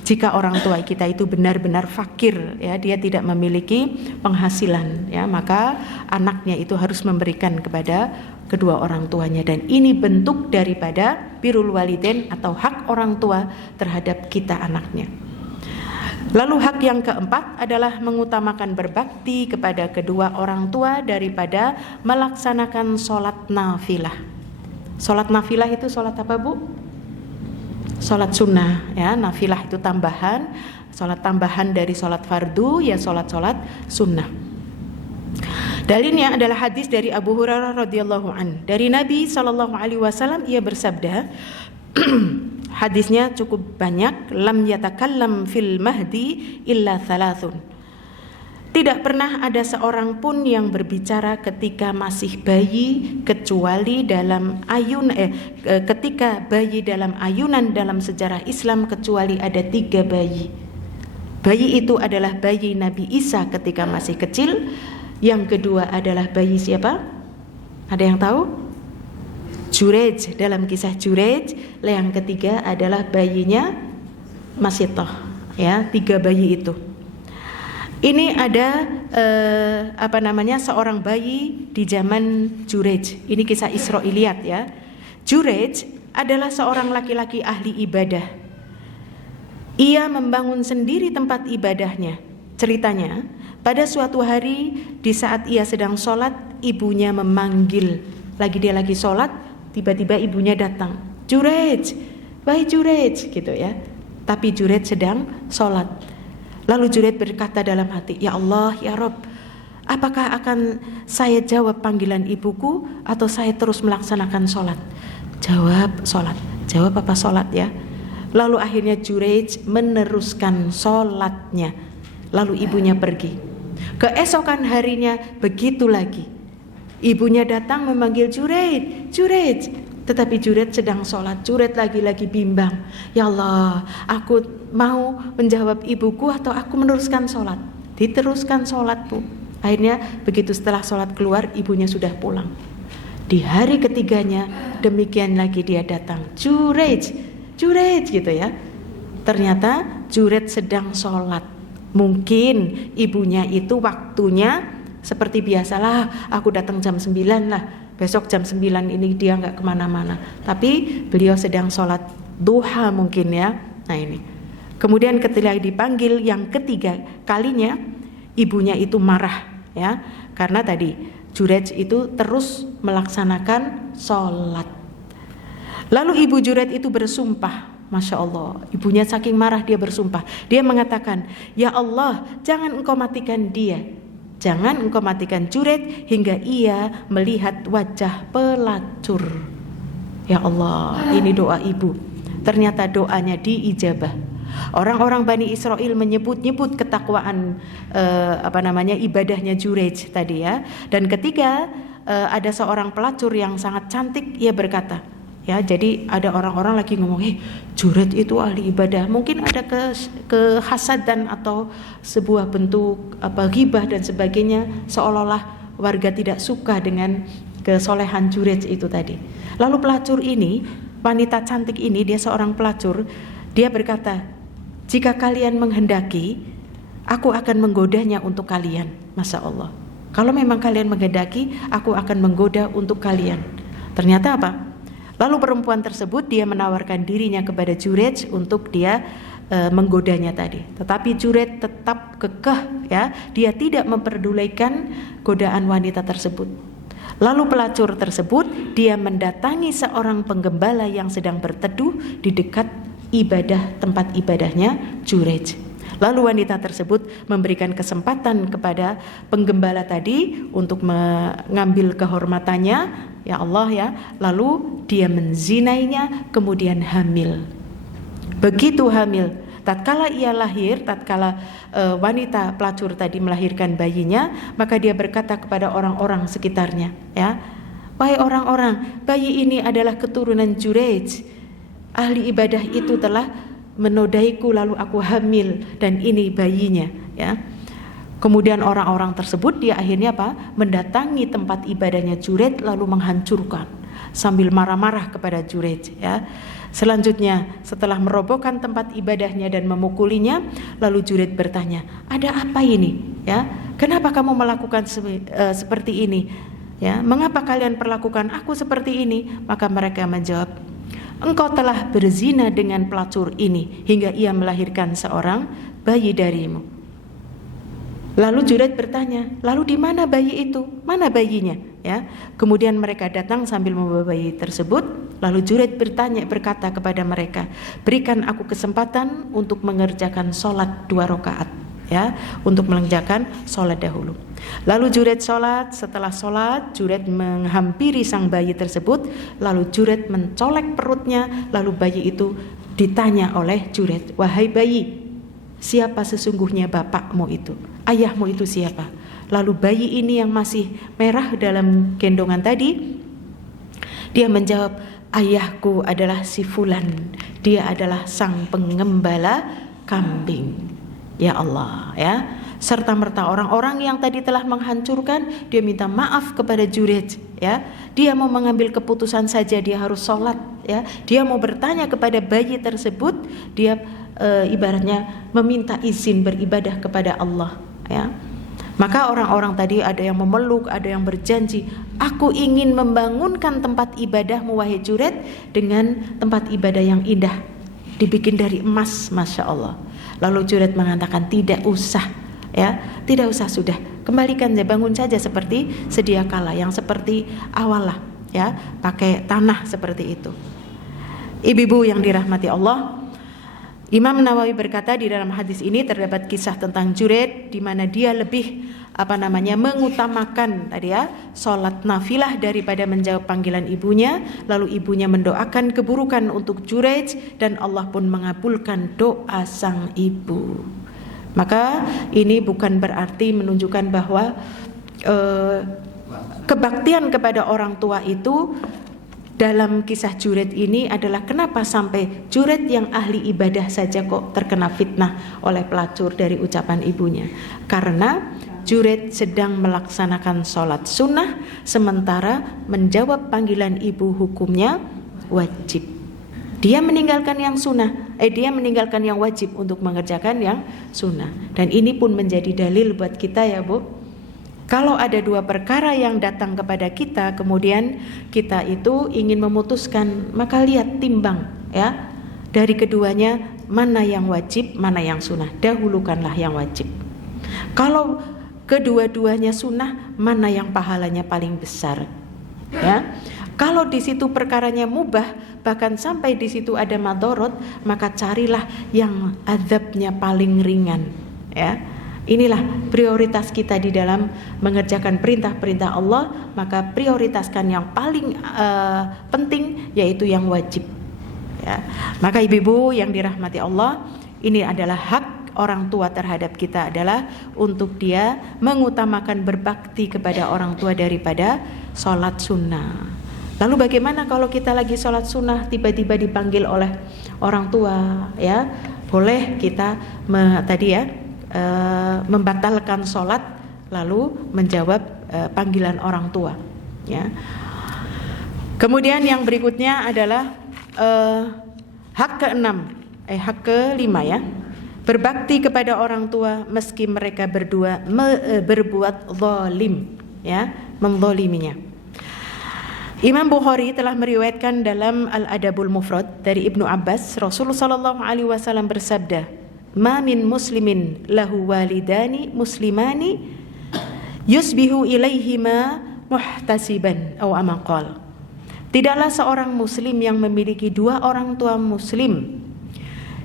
jika orang tua kita itu benar-benar fakir ya, dia tidak memiliki penghasilan ya, maka anaknya itu harus memberikan kepada kedua orang tuanya, dan ini bentuk daripada birrul walidain atau hak orang tua terhadap kita anaknya. Lalu hak yang keempat adalah mengutamakan berbakti kepada kedua orang tua daripada melaksanakan sholat nafilah. Sholat nafilah itu sholat apa, Bu? Sholat sunnah, ya. Nafilah itu tambahan, sholat tambahan dari sholat fardu, ya sholat sunnah. Dalilnya adalah hadis dari Abu Hurairah radhiyallahu an. Dari Nabi SAW ia bersabda, hadisnya cukup banyak, lam yatakallam fil mahdi illa thalathun. Tidak pernah ada seorang pun yang berbicara ketika masih bayi kecuali dalam ketika bayi dalam ayunan dalam sejarah Islam kecuali ada 3 bayi. Bayi itu adalah bayi Nabi Isa ketika masih kecil. Yang kedua adalah bayi siapa? Ada yang tahu? Jurej, dalam kisah Jurej. Yang ketiga adalah bayinya Masitoh, ya, 3 bayi itu. Ini ada seorang bayi di zaman Jurej. Ini kisah Israiliyat, ya. Jurej adalah seorang laki-laki ahli ibadah. Ia membangun sendiri tempat ibadahnya. Ceritanya, pada suatu hari di saat ia sedang sholat, ibunya memanggil. Dia lagi sholat, tiba-tiba ibunya datang. Jurej, wahai Jurej, gitu ya. Tapi Jurej sedang sholat. Lalu Jurej berkata dalam hati, ya Allah, ya Rob, apakah akan saya jawab panggilan ibuku atau saya terus melaksanakan sholat? Jawab sholat. Jawab apa sholat, ya? Lalu akhirnya Jurej meneruskan sholatnya. Lalu ibunya pergi. Keesokan harinya begitu lagi. Ibunya datang memanggil Jurej, Jurej. Tetapi Jurej sedang sholat. Jurej lagi-lagi bimbang. Ya Allah, aku mau menjawab ibuku atau aku meneruskan sholat? Diteruskan sholat, Bu. Akhirnya begitu setelah sholat keluar, ibunya sudah pulang. Di hari ketiganya demikian lagi dia datang. Jurej, Jurej, gitu ya. Ternyata Jurej sedang sholat. Mungkin ibunya itu waktunya seperti biasalah, aku datang jam 9 lah, besok jam 9 ini dia gak kemana-mana. Tapi beliau sedang sholat duha mungkin, ya. Nah ini. Kemudian ketika dipanggil yang ketiga kalinya, ibunya itu marah, ya. Karena tadi Jurej itu terus melaksanakan sholat. Lalu ibu Jurej itu bersumpah. Masya Allah, ibunya saking marah dia bersumpah. Dia mengatakan, ya Allah, jangan engkau matikan dia. Jangan engkau matikan Jurej hingga ia melihat wajah pelacur. Ya Allah, ini doa ibu. Ternyata doanya diijabah. Orang-orang Bani Israel menyebut-nyebut ketakwaan ibadahnya Jurej tadi, ya. Dan ketika ada seorang pelacur yang sangat cantik, ia berkata, ya, jadi ada orang-orang lagi ngomong, Jurej itu ahli ibadah. Mungkin ada kehasadan atau sebuah bentuk ghibah dan sebagainya, seolah-olah warga tidak suka dengan kesolehan Jurej itu tadi. Lalu pelacur ini, wanita cantik ini, dia seorang pelacur, dia berkata, jika kalian menghendaki, aku akan menggodanya untuk kalian. Masya Allah, kalau memang kalian menghendaki, aku akan menggoda untuk kalian. Ternyata apa? Lalu perempuan tersebut dia menawarkan dirinya kepada Jurej untuk dia menggodanya tadi. Tetapi Jurej tetap kekeh, ya, dia tidak memperdulikan godaan wanita tersebut. Lalu pelacur tersebut dia mendatangi seorang penggembala yang sedang berteduh di dekat tempat ibadahnya Jurej. Lalu wanita tersebut memberikan kesempatan kepada penggembala tadi untuk mengambil kehormatannya, ya Allah, ya. Lalu dia menzinainya, kemudian hamil. Begitu hamil, tatkala ia lahir, wanita pelacur tadi melahirkan bayinya, maka dia berkata kepada orang-orang sekitarnya, ya, wahai orang-orang, bayi ini adalah keturunan Jurej. Ahli ibadah itu telah menodaiku lalu aku hamil dan ini bayinya, ya. Kemudian orang-orang tersebut dia akhirnya mendatangi tempat ibadahnya Jurej lalu menghancurkan sambil marah-marah kepada Jurej, ya. Selanjutnya setelah merobohkan tempat ibadahnya dan memukulinya, lalu Jurej bertanya, ada apa ini, ya? Kenapa kamu melakukan seperti ini, ya? Mengapa kalian perlakukan aku seperti ini? Maka mereka menjawab, engkau telah berzina dengan pelacur ini hingga ia melahirkan seorang bayi darimu. Lalu Juraid bertanya, lalu di mana bayi itu? Mana bayinya? Ya. Kemudian mereka datang sambil membawa bayi tersebut. Lalu Juraid berkata kepada mereka, berikan aku kesempatan untuk mengerjakan sholat 2 rakaat, ya, untuk mengerjakan sholat dahulu. Lalu Juraid sholat. Setelah sholat, Juraid menghampiri sang bayi tersebut. Lalu Juraid mencolek perutnya. Lalu bayi itu ditanya oleh Juraid, wahai bayi, siapa sesungguhnya bapakmu itu? Ayahmu itu siapa? Lalu bayi ini yang masih merah dalam gendongan tadi, dia menjawab, ayahku adalah si Fulan, dia adalah sang pengembala kambing. Ya Allah, ya. Serta merta orang-orang yang tadi telah menghancurkan, dia minta maaf kepada Juraid, ya. Dia mau mengambil keputusan saja, dia harus sholat, ya. Dia mau bertanya kepada bayi tersebut, dia ibaratnya meminta izin beribadah kepada Allah, ya. Maka orang-orang tadi ada yang memeluk, ada yang berjanji, aku ingin membangunkan tempat ibadahmu wahai Juraid dengan tempat ibadah yang indah, dibikin dari emas, Masya Allah. Lalu Juraid mengatakan, tidak usah, ya, tidak usah, sudah, kembalikan saja, bangun saja seperti sedia kala, yang seperti awal lah, ya, pakai tanah seperti itu. Ibu-ibu yang dirahmati Allah, Imam Nawawi berkata di dalam hadis ini terdapat kisah tentang Juraid di mana dia lebih mengutamakan tadi, ya, sholat nafilah daripada menjawab panggilan ibunya. Lalu ibunya mendoakan keburukan untuk Juraid dan Allah pun mengabulkan doa sang ibu. Maka ini bukan berarti menunjukkan bahwa kebaktian kepada orang tua itu dalam kisah Juraid ini adalah kenapa sampai Juraid yang ahli ibadah saja kok terkena fitnah oleh pelacur dari ucapan ibunya. Karena Juraid sedang melaksanakan sholat sunnah, sementara menjawab panggilan ibu hukumnya wajib. Dia meninggalkan yang sunnah, dia meninggalkan yang wajib untuk mengerjakan yang sunnah. Dan ini pun menjadi dalil buat kita, ya Bu. Kalau ada 2 perkara yang datang kepada kita, kemudian kita itu ingin memutuskan, maka lihat, timbang, ya, dari keduanya mana yang wajib, mana yang sunnah. Dahulukanlah yang wajib. Kalau kedua-duanya sunnah, mana yang pahalanya paling besar, ya. Kalau di situ perkaranya mubah, bahkan sampai di situ ada madorot, maka carilah yang azabnya paling ringan, ya. Inilah prioritas kita di dalam mengerjakan perintah-perintah Allah. Maka prioritaskan yang paling penting, yaitu yang wajib, ya. Maka ibu-ibu yang dirahmati Allah, ini adalah hak orang tua terhadap kita, adalah untuk dia mengutamakan berbakti kepada orang tua daripada sholat sunnah. Lalu bagaimana kalau kita lagi sholat sunnah tiba-tiba dipanggil oleh orang tua, ya? Boleh kita membatalkan sholat lalu menjawab panggilan orang tua, ya. Kemudian yang berikutnya adalah hak ke-5, ya, berbakti kepada orang tua meski mereka berdua berbuat zalim, ya, menzaliminya. Imam Bukhari telah meriwayatkan dalam Al-Adabul Mufrad dari Ibnu Abbas, Rasulullah sallallahu alaihi wasallam bersabda, "Ma min muslimin lahu walidani muslimani yusbihu ilaihima muhtasiban aw amaqal." Tidaklah seorang muslim yang memiliki 2 orang tua muslim,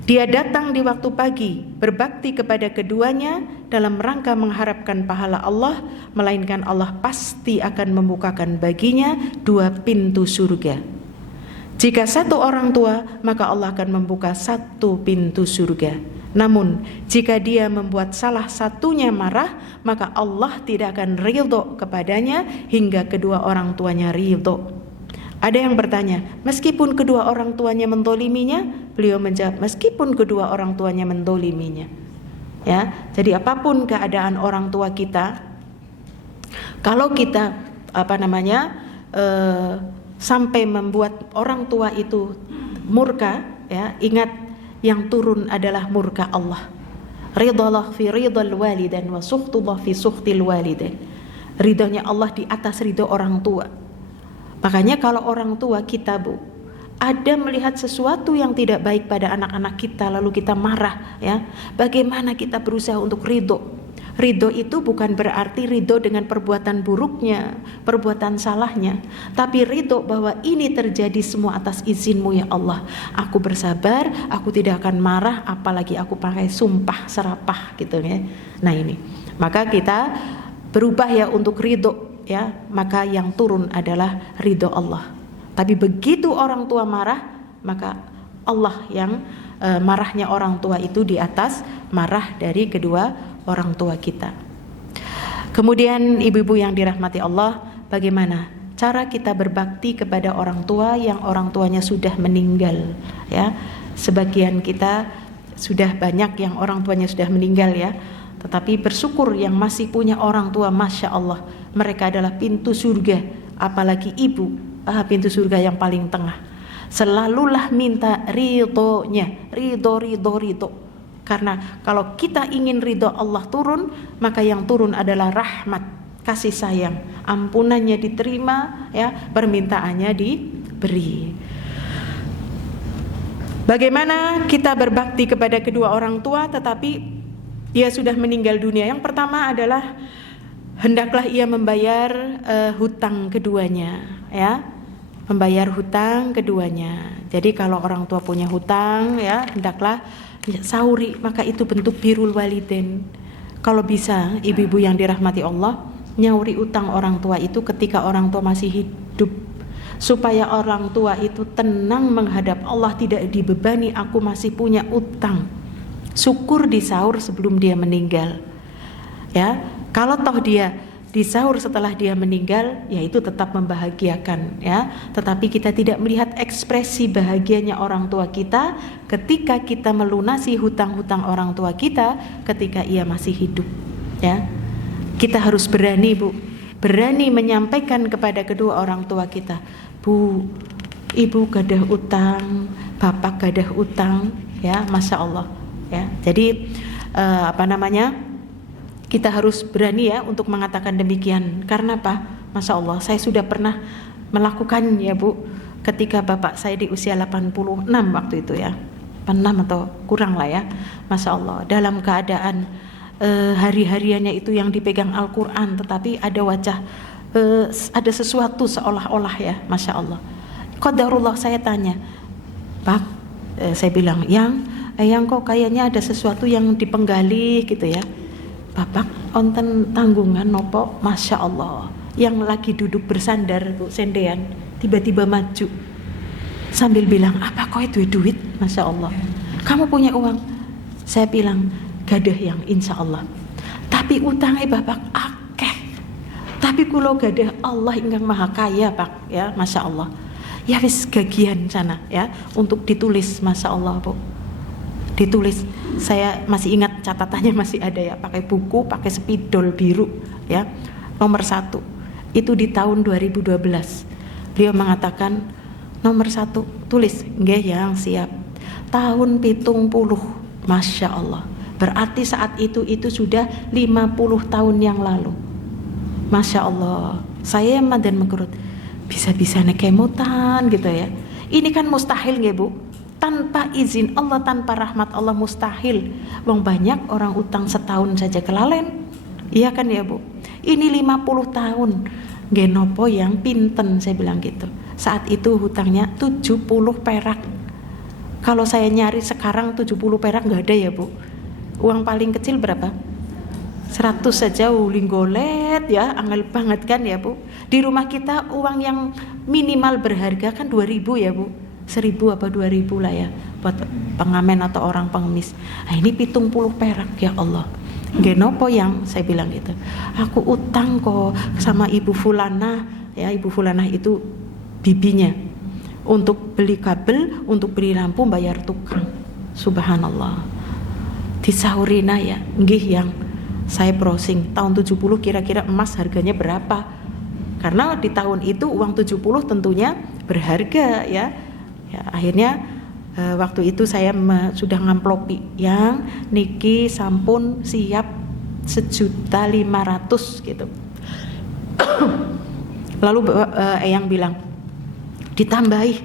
dia datang di waktu pagi berbakti kepada keduanya dalam rangka mengharapkan pahala Allah, melainkan Allah pasti akan membukakan baginya 2 pintu surga. Jika 1 orang tua, maka Allah akan membuka 1 pintu surga. Namun jika dia membuat salah satunya marah, maka Allah tidak akan ridho kepadanya hingga kedua orang tuanya ridho. Ada yang bertanya, meskipun kedua orang tuanya mendoliminya? Beliau menjawab, meskipun kedua orang tuanya mendoliminya, ya. Jadi apapun keadaan orang tua kita, kalau kita sampai membuat orang tua itu murka, ya, ingat yang turun adalah murka Allah. Ridallah fi ridal walidain wa sukhtullah fi sukhtil walidain. Ridhonya Allah di atas ridho orang tua. Makanya kalau orang tua kita, Bu, ada melihat sesuatu yang tidak baik pada anak-anak kita lalu kita marah, ya, bagaimana kita berusaha untuk ridho. Ridho itu bukan berarti ridho dengan perbuatan buruknya, perbuatan salahnya, tapi ridho bahwa ini terjadi semua atas izin-Mu ya Allah. Aku bersabar, aku tidak akan marah, apalagi aku pakai sumpah serapah gitu ya. Nah ini, maka kita berubah ya untuk ridho ya, maka yang turun adalah ridho Allah. Tapi begitu orang tua marah, maka Allah yang marahnya orang tua itu di atas marah dari kedua orang tua kita. Kemudian ibu-ibu yang dirahmati Allah, bagaimana cara kita berbakti kepada orang tua yang orang tuanya sudah meninggal, ya. Sebagian kita sudah banyak yang orang tuanya sudah meninggal ya, tetapi bersyukur yang masih punya orang tua, Masya Allah, mereka adalah pintu surga. Apalagi ibu, pintu surga yang paling tengah. Selalulah minta ridhonya, ridho. Karena kalau kita ingin ridho Allah turun, maka yang turun adalah rahmat, kasih sayang, ampunannya diterima, ya, permintaannya diberi. Bagaimana kita berbakti kepada kedua orang tua tetapi dia sudah meninggal dunia? Yang pertama adalah hendaklah ia membayar hutang keduanya, ya, membayar hutang keduanya. Jadi kalau orang tua punya hutang, ya, hendaklah sauri, maka itu bentuk birrul walidain. Kalau bisa ibu-ibu yang dirahmati Allah, nyauri utang orang tua itu ketika orang tua masih hidup, supaya orang tua itu tenang menghadap Allah, tidak dibebani aku masih punya utang. Syukur disaur sebelum dia meninggal, ya. Kalau toh dia disaur setelah dia meninggal, ya itu tetap membahagiakan, ya. Tetapi kita tidak melihat ekspresi bahagianya orang tua kita ketika kita melunasi hutang-hutang orang tua kita ketika ia masih hidup, ya. Kita harus berani, Bu, berani menyampaikan kepada kedua orang tua kita, Bu, ibu gadah utang, bapak gadah utang, ya, Masya Allah, ya. Jadi kita harus berani ya untuk mengatakan demikian. Karena apa? Masya Allah, saya sudah pernah melakukan ya Bu, ketika bapak saya di usia 86 waktu itu ya, 86 atau kurang lah ya, Masya Allah, dalam keadaan hari-hariannya itu yang dipegang Al-Quran, tetapi ada wajah, ada sesuatu seolah-olah ya, Masya Allah. Qadarullah, saya tanya, Pak, saya bilang, yang kok kayaknya ada sesuatu yang dipenggali gitu ya. Bapak onten tanggungan nopo, Masya Allah, yang lagi duduk bersandar Bu sendean tiba-tiba maju sambil bilang, apa kok itu duit, Masya Allah, kamu punya uang? Saya bilang, gadah yang insya Allah, tapi utangnya bapak akeh, tapi kulo gadah Allah ingkang maha kaya Pak, ya, Masya Allah, ya wis gagian sana ya untuk ditulis, Masya Allah Bu, ditulis. Saya masih ingat catatannya masih ada ya, pakai buku, pakai spidol biru ya, nomor 1 itu di tahun 2012. Beliau mengatakan nomor 1 tulis nggih yang siap tahun 70, Masya Allah, berarti saat itu sudah 50 tahun yang lalu, Masya Allah. Saya madan mengkerut, bisa-bisa nekemutan gitu ya, ini kan mustahil nggih Bu, tanpa izin Allah, tanpa rahmat Allah mustahil. Wong banyak orang utang setahun saja kelalen, iya kan ya Bu, ini 50 tahun genopo yang pinten, saya bilang gitu. Saat itu hutangnya 70 perak. Kalau saya nyari sekarang 70 perak nggak ada ya Bu. Uang paling kecil berapa? 100 saja uling golet ya, angel banget kan ya Bu. Di rumah kita uang yang minimal berharga kan 2000 ya Bu, 1000 apa 2000 lah ya buat pengamen atau orang pengemis. Nah ini 70 perak ya Allah. Genopo yang saya bilang gitu, aku utang kok sama Ibu Fulana ya, Ibu Fulana itu bibinya, untuk beli kabel, untuk beli lampu, bayar tukang. Subhanallah. Disaurina ya, nggih yang saya browsing tahun 70 kira-kira emas harganya berapa? Karena di tahun itu uang 70 tentunya berharga ya. Ya, akhirnya waktu itu saya sudah ngamplopi yang niki sampun siap 1.500.000 gitu. Lalu Eyang bilang ditambahi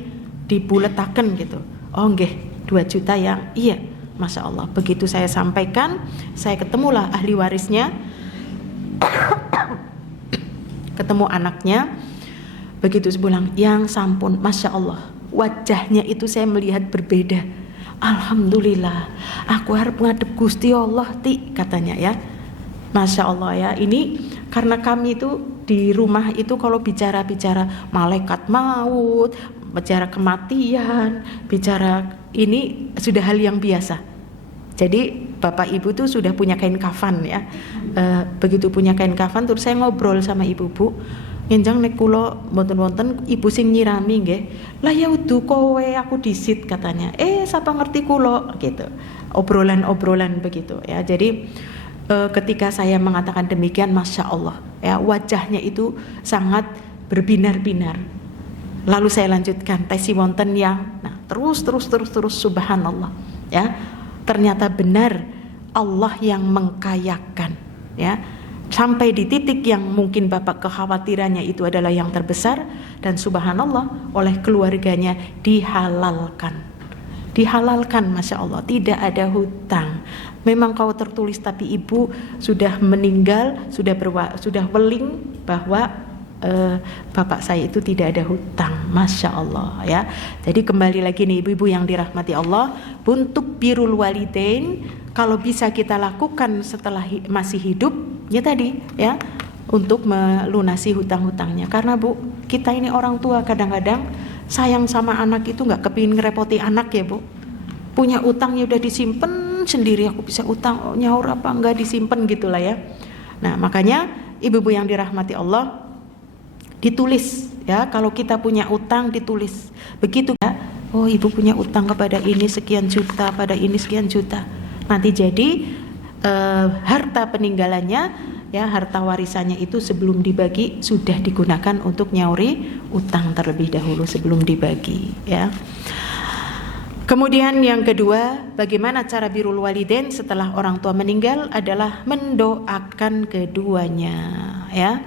dibuletaken gitu. Oh nggih, 2 juta yang iya. Masya Allah, begitu saya sampaikan, saya ketemulah ahli warisnya, ketemu anaknya. Begitu sebulan, yang sampun, Masya Allah, wajahnya itu saya melihat berbeda. Alhamdulillah, aku harap ngadep Gusti Allah ti, katanya ya. Masya Allah ya, ini karena kami itu di rumah itu kalau bicara-bicara malaikat maut, bicara kematian, bicara ini sudah hal yang biasa. Jadi bapak ibu tuh sudah punya kain kafan ya. Begitu punya kain kafan, terus saya ngobrol sama ibu-ibu. Ngenjang nek kula mboten-wonten ibu sing nyirami nggih. Lah ya udu kowe aku disit katanya. Sapa ngerti kula gitu. Obrolan-obrolan begitu ya. Jadi ketika saya mengatakan demikian, Masya Allah ya, wajahnya itu sangat berbinar-binar. Lalu saya lanjutkan, tesi wonten yang terus subhanallah ya. Ternyata benar Allah yang mengkayakan ya. Sampai di titik yang mungkin bapak kekhawatirannya itu adalah yang terbesar, dan subhanallah oleh keluarganya dihalalkan, Masya Allah, tidak ada hutang. Memang kau tertulis tapi ibu sudah meninggal, sudah weling bahwa bapak saya itu tidak ada hutang, Masya Allah ya. Jadi kembali lagi nih ibu-ibu yang dirahmati Allah, untuk birrul walidain kalau bisa kita lakukan setelah masih hidup ya tadi ya, untuk melunasi hutang-hutangnya. Karena Bu, kita ini orang tua kadang-kadang sayang sama anak itu nggak kepingin ngerepoti anak ya Bu. Punya utangnya udah disimpan sendiri, aku bisa utang nyaur apa nggak disimpan gitulah ya. Nah makanya ibu-ibu yang dirahmati Allah, ditulis ya, kalau kita punya utang ditulis begitu ya. Oh ibu punya utang kepada ini sekian juta, pada ini sekian juta. Nanti jadi harta peninggalannya ya, harta warisannya itu sebelum dibagi sudah digunakan untuk nyauri utang terlebih dahulu sebelum dibagi ya. Kemudian yang kedua, bagaimana cara birrul walidain setelah orang tua meninggal adalah mendoakan keduanya ya.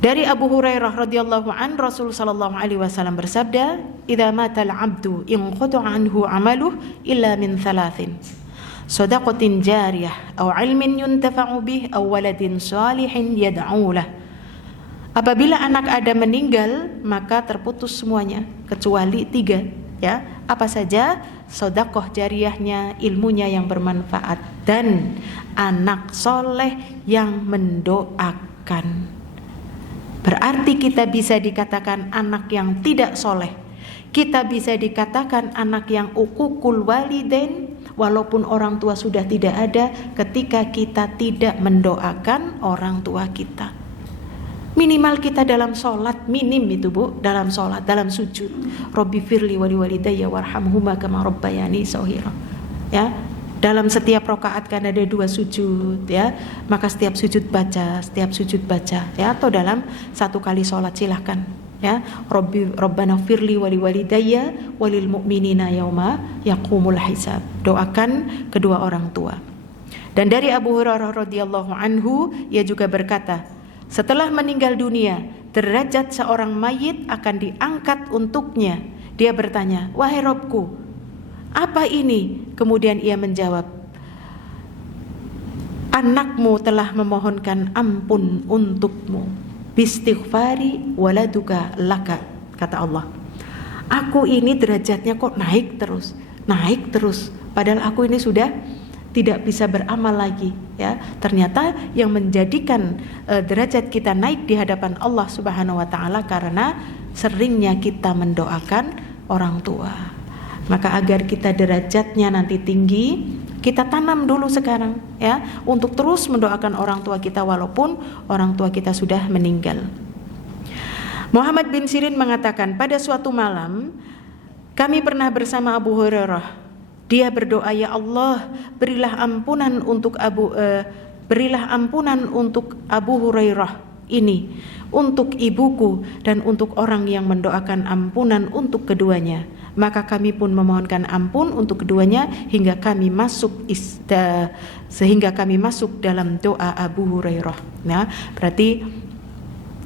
Dari Abu Hurairah radhiyallahu an, Rasul sallallahu alaihi wasallam bersabda, "Idza matal 'abdu inqata'a anhu 'amaluhu illa min thalathin. Shadaqatin jariyah aw 'ilmin yuntafa'u bih aw waladin shalihin yad'u lah." Apabila anak Adam meninggal, maka terputus semuanya kecuali 3 ya. Apa saja? Sedekah jariyahnya, ilmunya yang bermanfaat, dan anak soleh yang mendoakan. Berarti kita bisa dikatakan anak yang tidak soleh, kita bisa dikatakan anak yang uququl walidain, walaupun orang tua sudah tidak ada, ketika kita tidak mendoakan orang tua kita. Minimal kita dalam sholat, minim itu Bu, dalam sholat, dalam sujud, Robbi firli wali walidayya warhamhuma kama rabbayani shaghira ya. Dalam setiap rakaat kan ada 2 sujud ya, maka setiap sujud baca ya, atau dalam 1 kali sholat silahkan ya, Rabbana firli wali walidayya walil mu'minina yauma yaqumul hisab. Doakan kedua orang tua. Dan dari Abu Hurairah radhiyallahu anhu, ia juga berkata, setelah meninggal dunia, derajat seorang mayit akan diangkat untuknya. Dia bertanya, wahai Robku, apa ini? Kemudian ia menjawab, anakmu telah memohonkan ampun untukmu, bistighfari waladuka laka, kata Allah. Aku ini derajatnya kok naik terus, padahal aku ini sudah tidak bisa beramal lagi ya. Ternyata yang menjadikan derajat kita naik di hadapan Allah Subhanahu wa taala karena seringnya kita mendoakan orang tua. Maka agar kita derajatnya nanti tinggi, kita tanam dulu sekarang ya, untuk terus mendoakan orang tua kita walaupun orang tua kita sudah meninggal. Muhammad bin Sirin mengatakan, pada suatu malam kami pernah bersama Abu Hurairah. Dia berdoa, ya Allah, berilah ampunan untuk Abu Hurairah ini, untuk ibuku dan untuk orang yang mendoakan ampunan untuk keduanya. Maka kami pun memohonkan ampun untuk keduanya sehingga kami masuk dalam doa Abu Hurairah. Nah, berarti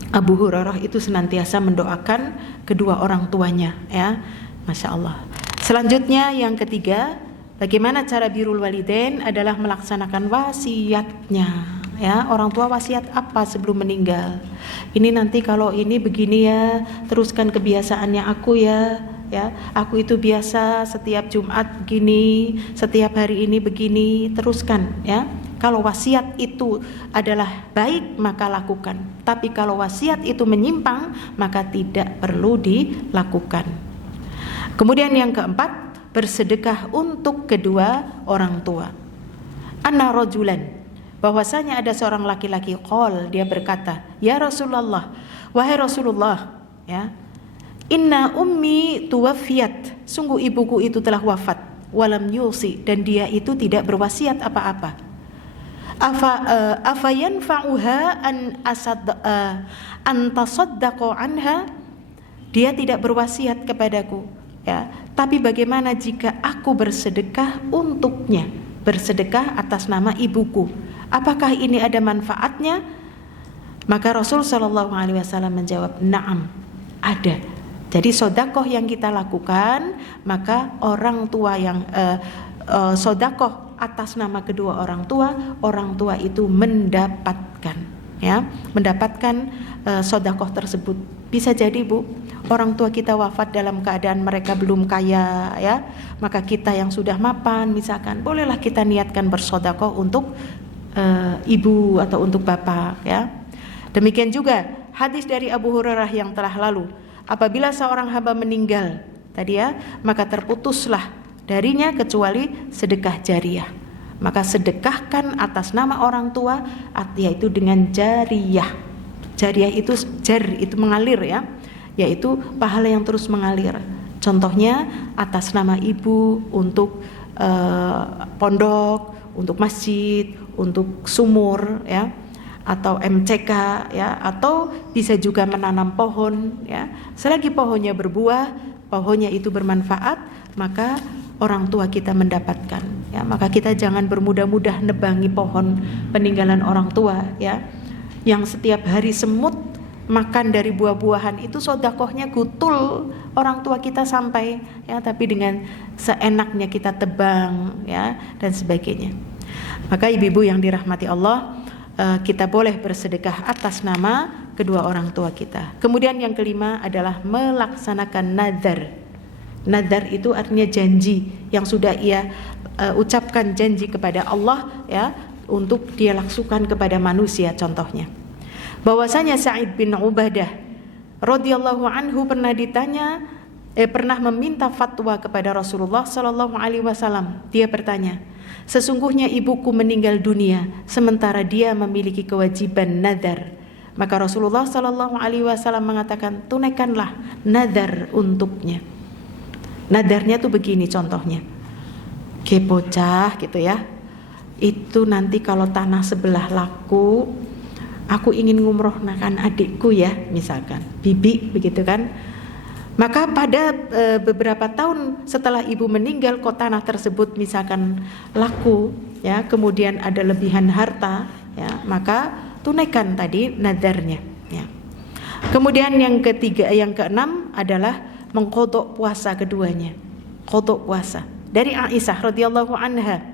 Abu Hurairah itu senantiasa mendoakan kedua orang tuanya, ya. Masya Allah. Selanjutnya yang ketiga, bagaimana cara birrul walidain adalah melaksanakan wasiatnya, ya. Orang tua wasiat apa sebelum meninggal? Ini nanti kalau ini begini ya, teruskan kebiasaannya aku ya. Ya, aku itu biasa setiap Jumat begini, setiap hari ini begini, teruskan, ya. Kalau wasiat itu adalah baik maka lakukan. Tapi kalau wasiat itu menyimpang maka tidak perlu dilakukan. Kemudian yang keempat, bersedekah untuk kedua orang tua. Anna rajulan, bahwasanya ada seorang laki-laki, qol, dia berkata, ya Rasulullah, wahai Rasulullah, ya, inna ummi tuwafiyat, sungguh ibuku itu telah wafat, walam yusi, dan dia itu tidak berwasiat apa-apa. Afa yanfa'uha an tasaddaqu anha, dia tidak berwasiat kepadaku, ya, tapi bagaimana jika aku bersedekah untuknya, bersedekah atas nama ibuku, apakah ini ada manfaatnya? Maka Rasul sallallahu alaihi wasallam menjawab, na'am, ada. Jadi sodakoh yang kita lakukan, maka orang tua yang sodakoh atas nama kedua orang tua itu mendapatkan, ya, mendapatkan sodakoh tersebut. Bisa jadi Bu, orang tua kita wafat dalam keadaan mereka belum kaya, ya, maka kita yang sudah mapan misalkan, bolehlah kita niatkan bersodakoh untuk ibu atau untuk bapak, ya. Demikian juga hadis dari Abu Hurairah yang telah lalu, apabila seorang hamba meninggal tadi, ya, maka terputuslah darinya kecuali sedekah jariah. Maka sedekahkan atas nama orang tua, yaitu dengan jariah. Jariah itu jar itu mengalir, ya, yaitu pahala yang terus mengalir. Contohnya atas nama ibu untuk pondok, untuk masjid, untuk sumur, ya, atau MCK, ya, atau bisa juga menanam pohon, ya. Selagi pohonnya berbuah, pohonnya itu bermanfaat, maka orang tua kita mendapatkan, ya. Maka kita jangan bermudah-mudah nebangi pohon peninggalan orang tua, ya, yang setiap hari semut makan dari buah-buahan itu sodakohnya gutul orang tua kita sampai, ya, tapi dengan seenaknya kita tebang, ya, dan sebagainya. Maka ibu-ibu yang dirahmati Allah, kita boleh bersedekah atas nama kedua orang tua kita. Kemudian yang kelima adalah melaksanakan nadar. Nadar itu artinya janji yang sudah ia ucapkan janji kepada Allah, ya, untuk dia lakukan kepada manusia. Contohnya, bahwasanya Sa'id bin Ubadah radhiyallahu anhu pernah meminta fatwa kepada Rasulullah sallallahu alaihi wasallam. Dia bertanya, sesungguhnya ibuku meninggal dunia sementara dia memiliki kewajiban nadar. Maka Rasulullah sallallahu alaihi wasallam mengatakan, tunaikanlah nadar untuknya. Nadarnya tuh begini contohnya, bocah gitu, ya, itu nanti kalau tanah sebelah laku, aku ingin ngumrohkan adikku, ya, misalkan bibi begitu kan. Maka pada beberapa tahun setelah ibu meninggal, kok tanah tersebut misalkan laku, ya, kemudian ada lebihan harta, ya, maka tunaikan tadi nadarnya, ya. Kemudian yang keenam adalah mengqodok puasa keduanya. Qodok puasa. Dari Aisyah radhiyallahu anha,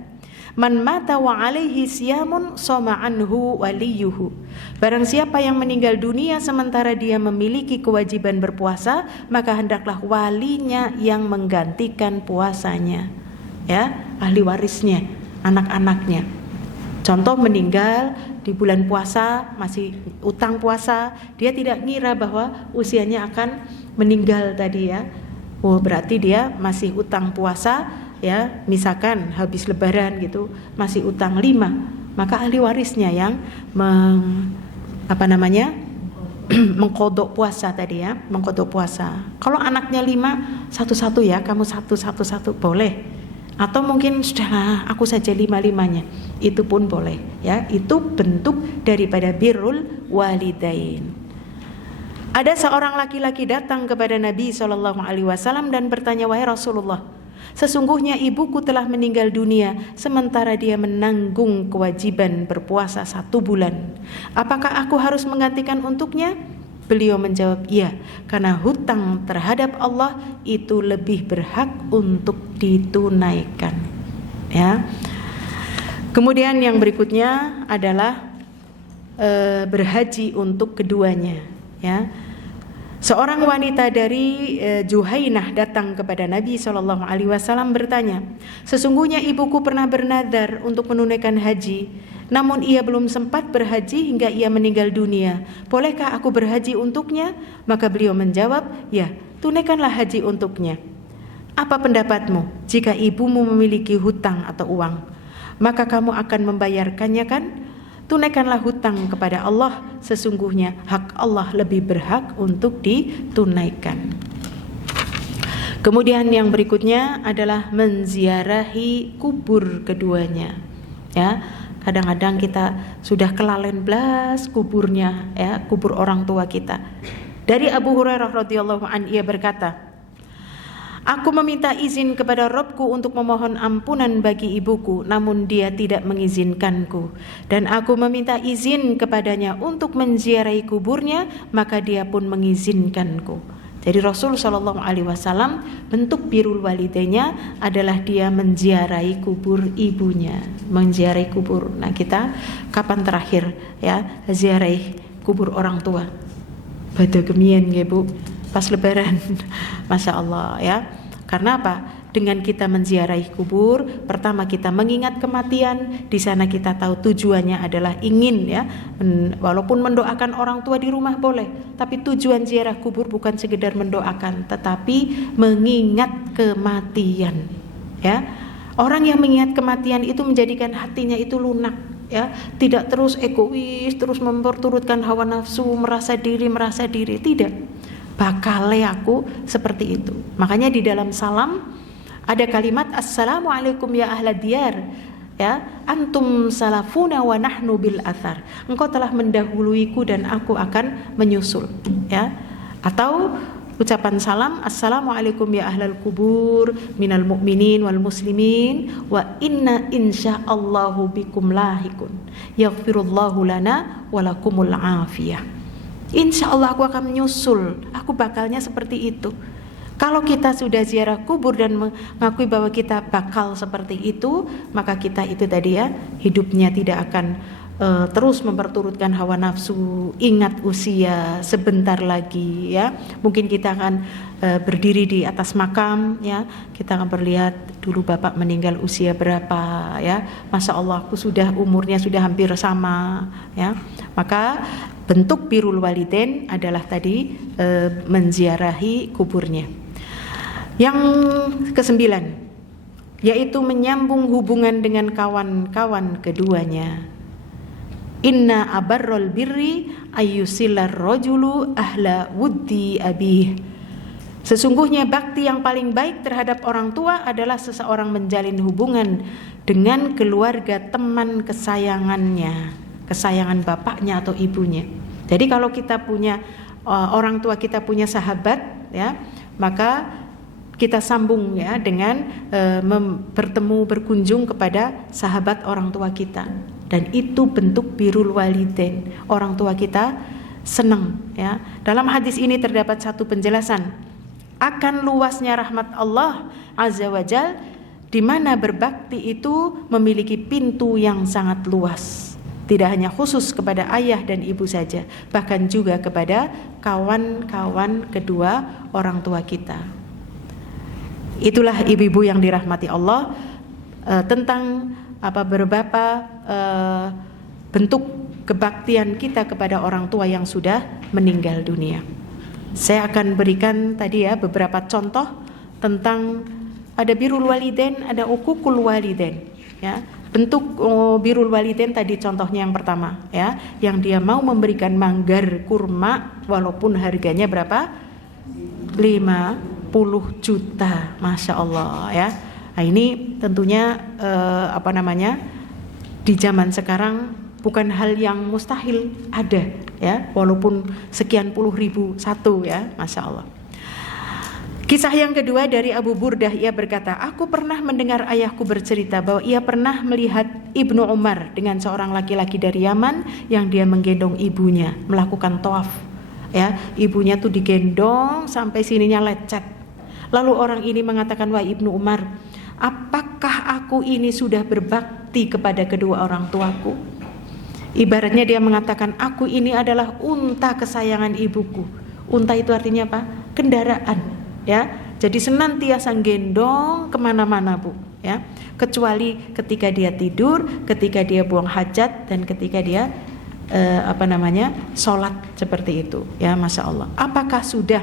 man mata wa alaihi siyamun shoma anhu waliyuhu. Barang siapa yang meninggal dunia sementara dia memiliki kewajiban berpuasa, maka hendaklah walinya yang menggantikan puasanya, ya, ahli warisnya, anak-anaknya. Contoh meninggal di bulan puasa, masih utang puasa, dia tidak ngira bahwa usianya akan meninggal tadi, ya. Oh, berarti dia masih utang puasa, ya, misalkan habis lebaran gitu, masih utang 5, maka ahli warisnya yang mengkodok puasa tadi, ya, mengkodok puasa. Kalau anaknya 5, satu-satu, ya, kamu satu-satu boleh. Atau mungkin sudahlah aku saja 5-5-nya, itu pun boleh, ya. Itu bentuk daripada birrul walidain. Ada seorang laki-laki datang kepada Nabi SAW dan bertanya, wahai Rasulullah, sesungguhnya ibuku telah meninggal dunia sementara dia menanggung kewajiban berpuasa 1 bulan. Apakah aku harus menggantikan untuknya? Beliau menjawab, iya, karena hutang terhadap Allah itu lebih berhak untuk ditunaikan. Ya. Kemudian yang berikutnya adalah berhaji untuk keduanya. Ya. Seorang wanita dari Juhainah datang kepada Nabi SAW bertanya, sesungguhnya ibuku pernah bernadar untuk menunaikan haji, namun ia belum sempat berhaji hingga ia meninggal dunia. Bolehkah aku berhaji untuknya? Maka beliau menjawab, ya, tunaikanlah haji untuknya. Apa pendapatmu jika ibumu memiliki hutang atau uang? Maka kamu akan membayarkannya kan? Tunaikanlah hutang kepada Allah, sesungguhnya hak Allah lebih berhak untuk ditunaikan. Kemudian yang berikutnya adalah menziarahi kubur keduanya. Ya, kadang-kadang kita sudah kelalen belas kuburnya, ya, kubur orang tua kita. Dari Abu Hurairah radhiyallahu anhu, ia berkata, aku meminta izin kepada Rabbku untuk memohon ampunan bagi ibuku, namun dia tidak mengizinkanku. Dan aku meminta izin kepadanya untuk menziarahi kuburnya, maka dia pun mengizinkanku. Jadi Rasul SAW bentuk birrul walidaynya adalah dia menziarahi kubur ibunya, menziarahi kubur. Nah, kita kapan terakhir ya ziarahi kubur orang tua? Pada gemien ya Bu, pas lebaran. Masya Allah ya. Karena apa? Dengan kita menziarahi kubur, pertama kita mengingat kematian. Di sana kita tahu tujuannya adalah ingin ya, walaupun mendoakan orang tua di rumah boleh, tapi tujuan ziarah kubur bukan sekedar mendoakan, tetapi mengingat kematian. Ya, orang yang mengingat kematian itu menjadikan hatinya itu lunak. Ya, tidak terus egois, terus memperturutkan hawa nafsu, merasa diri, tidak. Bakale aku seperti itu. Makanya di dalam salam ada kalimat assalamualaikum ya ahlad diyar, ya, antum salafuna wa nahnu bil athar. Engkau telah mendahuluiku dan aku akan menyusul, ya. Atau ucapan salam assalamualaikum ya ahlal kubur minal mu'minin wal muslimin wa inna insyaallahu bikum lahikun yaghfirullahu lana walakumul afiyah. Insya Allah aku akan menyusul, aku bakalnya seperti itu. Kalau kita sudah ziarah kubur dan mengakui bahwa kita bakal seperti itu, maka kita itu tadi ya, hidupnya tidak akan terus memperturutkan hawa nafsu. Ingat usia sebentar lagi ya, mungkin kita akan berdiri di atas makam ya, kita akan berlihat dulu bapak meninggal usia berapa ya, Masya Allah aku sudah umurnya sudah hampir sama ya. Maka bentuk birrul walidain adalah tadi menziarahi kuburnya. Yang ke-9 yaitu menyambung hubungan dengan kawan-kawan keduanya. Inna abarrol birri ayyusilar rajulu ahla wuddi abih. Sesungguhnya bakti yang paling baik terhadap orang tua adalah seseorang menjalin hubungan dengan keluarga teman kesayangannya, kesayangan bapaknya atau ibunya. Jadi kalau kita punya orang tua kita punya sahabat ya, maka kita sambung ya dengan bertemu berkunjung kepada sahabat orang tua kita. Dan itu bentuk birrul walidain. Orang tua kita senang ya. Dalam hadis ini terdapat satu penjelasan akan luasnya rahmat Allah Azza wa Jalla, di mana berbakti itu memiliki pintu yang sangat luas. Tidak hanya khusus kepada ayah dan ibu saja, bahkan juga kepada kawan-kawan kedua orang tua kita. Itulah ibu-ibu yang dirahmati Allah, tentang beberapa bentuk kebaktian kita kepada orang tua yang sudah meninggal dunia. Saya akan berikan tadi ya beberapa contoh tentang ada birrul walidain, ada uququl walidain ya. Bentuk birrul walidain tadi contohnya yang pertama ya, yang dia mau memberikan manggar kurma walaupun harganya berapa? 50 juta, Masya Allah ya. Nah ini tentunya di zaman sekarang bukan hal yang mustahil, ada ya, walaupun sekian puluh ribu satu ya, Masya Allah. Kisah yang kedua dari Abu Burdah, ia berkata, aku pernah mendengar ayahku bercerita bahwa ia pernah melihat Ibnu Umar dengan seorang laki-laki dari Yaman yang dia menggendong ibunya melakukan tawaf. ya, ibunya tuh digendong sampai sininya lecet. Lalu orang ini mengatakan, wahai Ibnu Umar, apakah aku ini sudah berbakti kepada kedua orang tuaku? Ibaratnya dia mengatakan, aku ini adalah unta kesayangan ibuku. Unta itu artinya apa? Kendaraan, ya. Jadi senantiasa gendong kemana-mana, Bu, ya. Kecuali ketika dia tidur, ketika dia buang hajat, dan ketika dia sholat seperti itu, ya. Masya Allah. Apakah sudah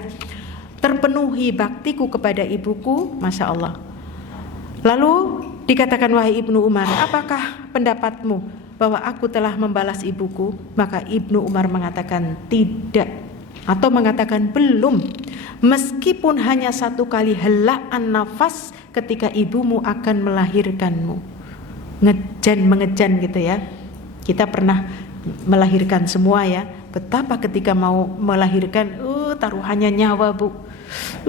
terpenuhi baktiku kepada ibuku? Masya Allah. Lalu dikatakan, wahai Ibnu Umar, apakah pendapatmu bahwa aku telah membalas ibuku? Maka Ibnu Umar mengatakan tidak, atau mengatakan belum, meskipun hanya satu kali helaan nafas ketika ibumu akan melahirkanmu. Mengejan gitu ya. Kita pernah melahirkan semua ya. Betapa ketika mau melahirkan, taruhannya nyawa, Bu.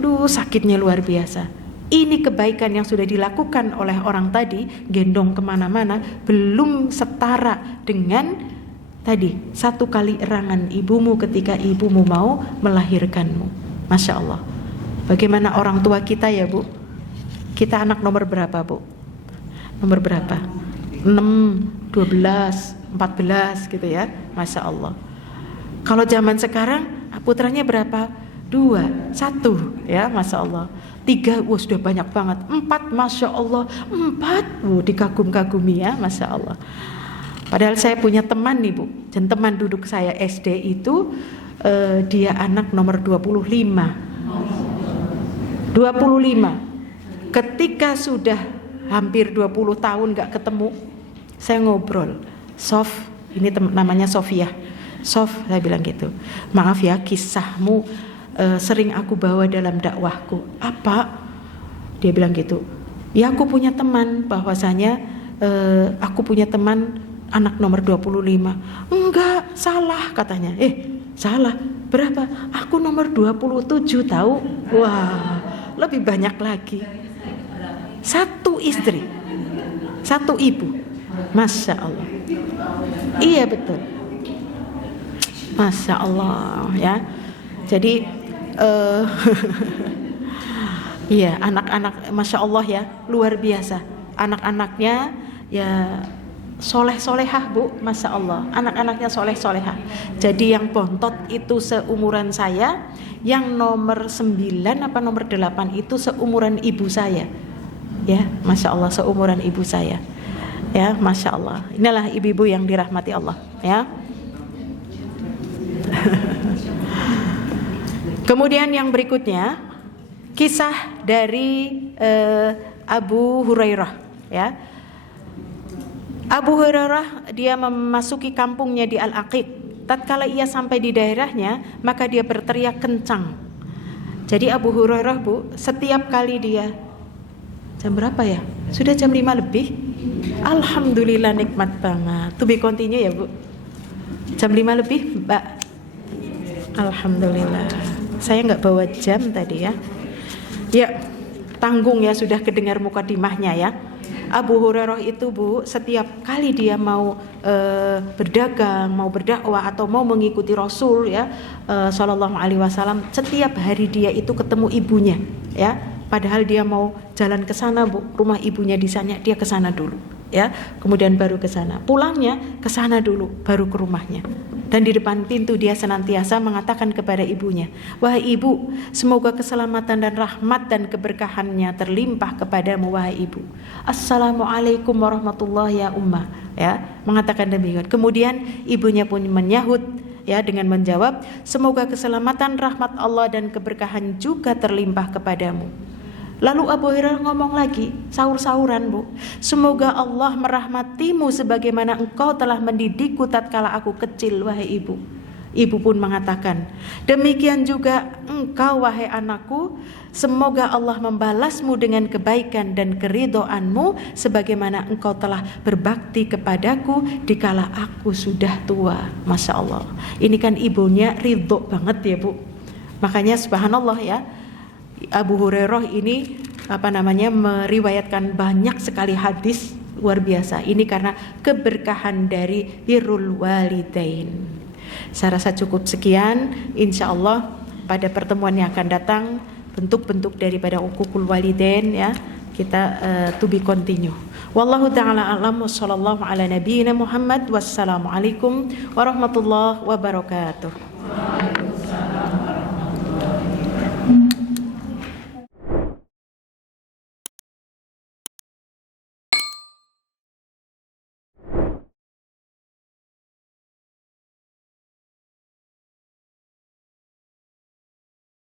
Aduh, sakitnya luar biasa. Ini kebaikan yang sudah dilakukan oleh orang tadi, gendong kemana-mana, belum setara dengan tadi satu kali erangan ibumu ketika ibumu mau melahirkanmu. Masya Allah. Bagaimana orang tua kita ya, Bu? Kita anak nomor berapa, Bu? Nomor berapa? 6, 12, 14 gitu ya. Masya Allah. Kalau zaman sekarang putranya berapa? 2, 1 ya. Masya Allah. 3, sudah banyak banget. 4, Masya Allah. 4, dikagum-kagumi ya. Masya Allah. Padahal saya punya teman nih, Bu. Dan teman duduk saya SD itu dia anak nomor 25. 25. Ketika sudah hampir 20 tahun gak ketemu, saya ngobrol. Sof, ini namanya Sofia. Sof, saya bilang gitu. Maaf ya, kisahmu sering aku bawa dalam dakwahku. Apa? Dia bilang gitu. Ya, aku punya teman, bahwasanya aku punya teman anak nomor 25. Enggak, salah katanya. Salah. Berapa? Aku nomor 27 tahu. Wah, lebih banyak lagi. 1 istri, 1 ibu. Masya Allah. Iya betul. Masya Allah ya. Jadi iya, anak-anak Masya Allah ya, luar biasa. Anak-anaknya ya soleh-solehah, Bu. Masya Allah, anak-anaknya soleh-solehah. Jadi yang bontot itu seumuran saya, yang nomor 9 apa nomor 8 itu seumuran ibu saya. Ya, Masya Allah, seumuran ibu saya. Ya, Masya Allah. Inilah ibu-ibu yang dirahmati Allah ya. Kemudian yang berikutnya, kisah dari Abu Hurairah ya. Abu Hurairah dia memasuki kampungnya di Al-Aqiq. Tatkala ia sampai di daerahnya, maka dia berteriak kencang. Jadi Abu Hurairah, Bu, setiap kali dia, jam berapa ya? Sudah jam 5 lebih. Alhamdulillah, nikmat banget. To be continue ya, Bu. Jam 5 lebih, Mbak. Alhamdulillah. Saya nggak bawa jam tadi ya. Ya, tanggung ya, sudah kedengar mukadimahnya ya. Abu Hurairah itu, Bu, setiap kali dia mau berdagang, mau berdakwah atau mau mengikuti Rasul ya, Shallallahu Alaihi Wasallam, setiap hari dia itu ketemu ibunya ya. Padahal dia mau jalan ke sana, Bu, rumah ibunya di sana, dia ke sana dulu ya. Kemudian baru ke sana. Pulangnya ke sana dulu, baru ke rumahnya. Dan di depan pintu dia senantiasa mengatakan kepada ibunya, wahai ibu, semoga keselamatan dan rahmat dan keberkahannya terlimpah kepadamu, wahai ibu. Assalamualaikum warahmatullahi ya ummah, ya, mengatakan demikian. Kemudian ibunya pun menyahut ya dengan menjawab, semoga keselamatan, rahmat Allah dan keberkahan juga terlimpah kepadamu. Lalu Abu Hurairah ngomong lagi, sahur-sahuran, Bu. Semoga Allah merahmatimu sebagaimana engkau telah mendidikku tatkala aku kecil, wahai ibu. Ibu pun mengatakan, demikian juga engkau, wahai anakku. Semoga Allah membalasmu dengan kebaikan dan keridhoanmu sebagaimana engkau telah berbakti kepadaku dikala aku sudah tua. Masya Allah. Ini kan ibunya ridho banget ya, Bu. Makanya subhanallah ya, Abu Hurairah ini meriwayatkan banyak sekali hadis luar biasa. Ini karena keberkahan dari birrul walidain. Saya rasa cukup sekian. Insya Allah pada pertemuan yang akan datang bentuk-bentuk daripada uququl walidain ya kita to be continue. Wallahu taala a'lam wa sallallahu ala nabiyyina Muhammad wassalamu alaikum warahmatullahi wabarakatuh.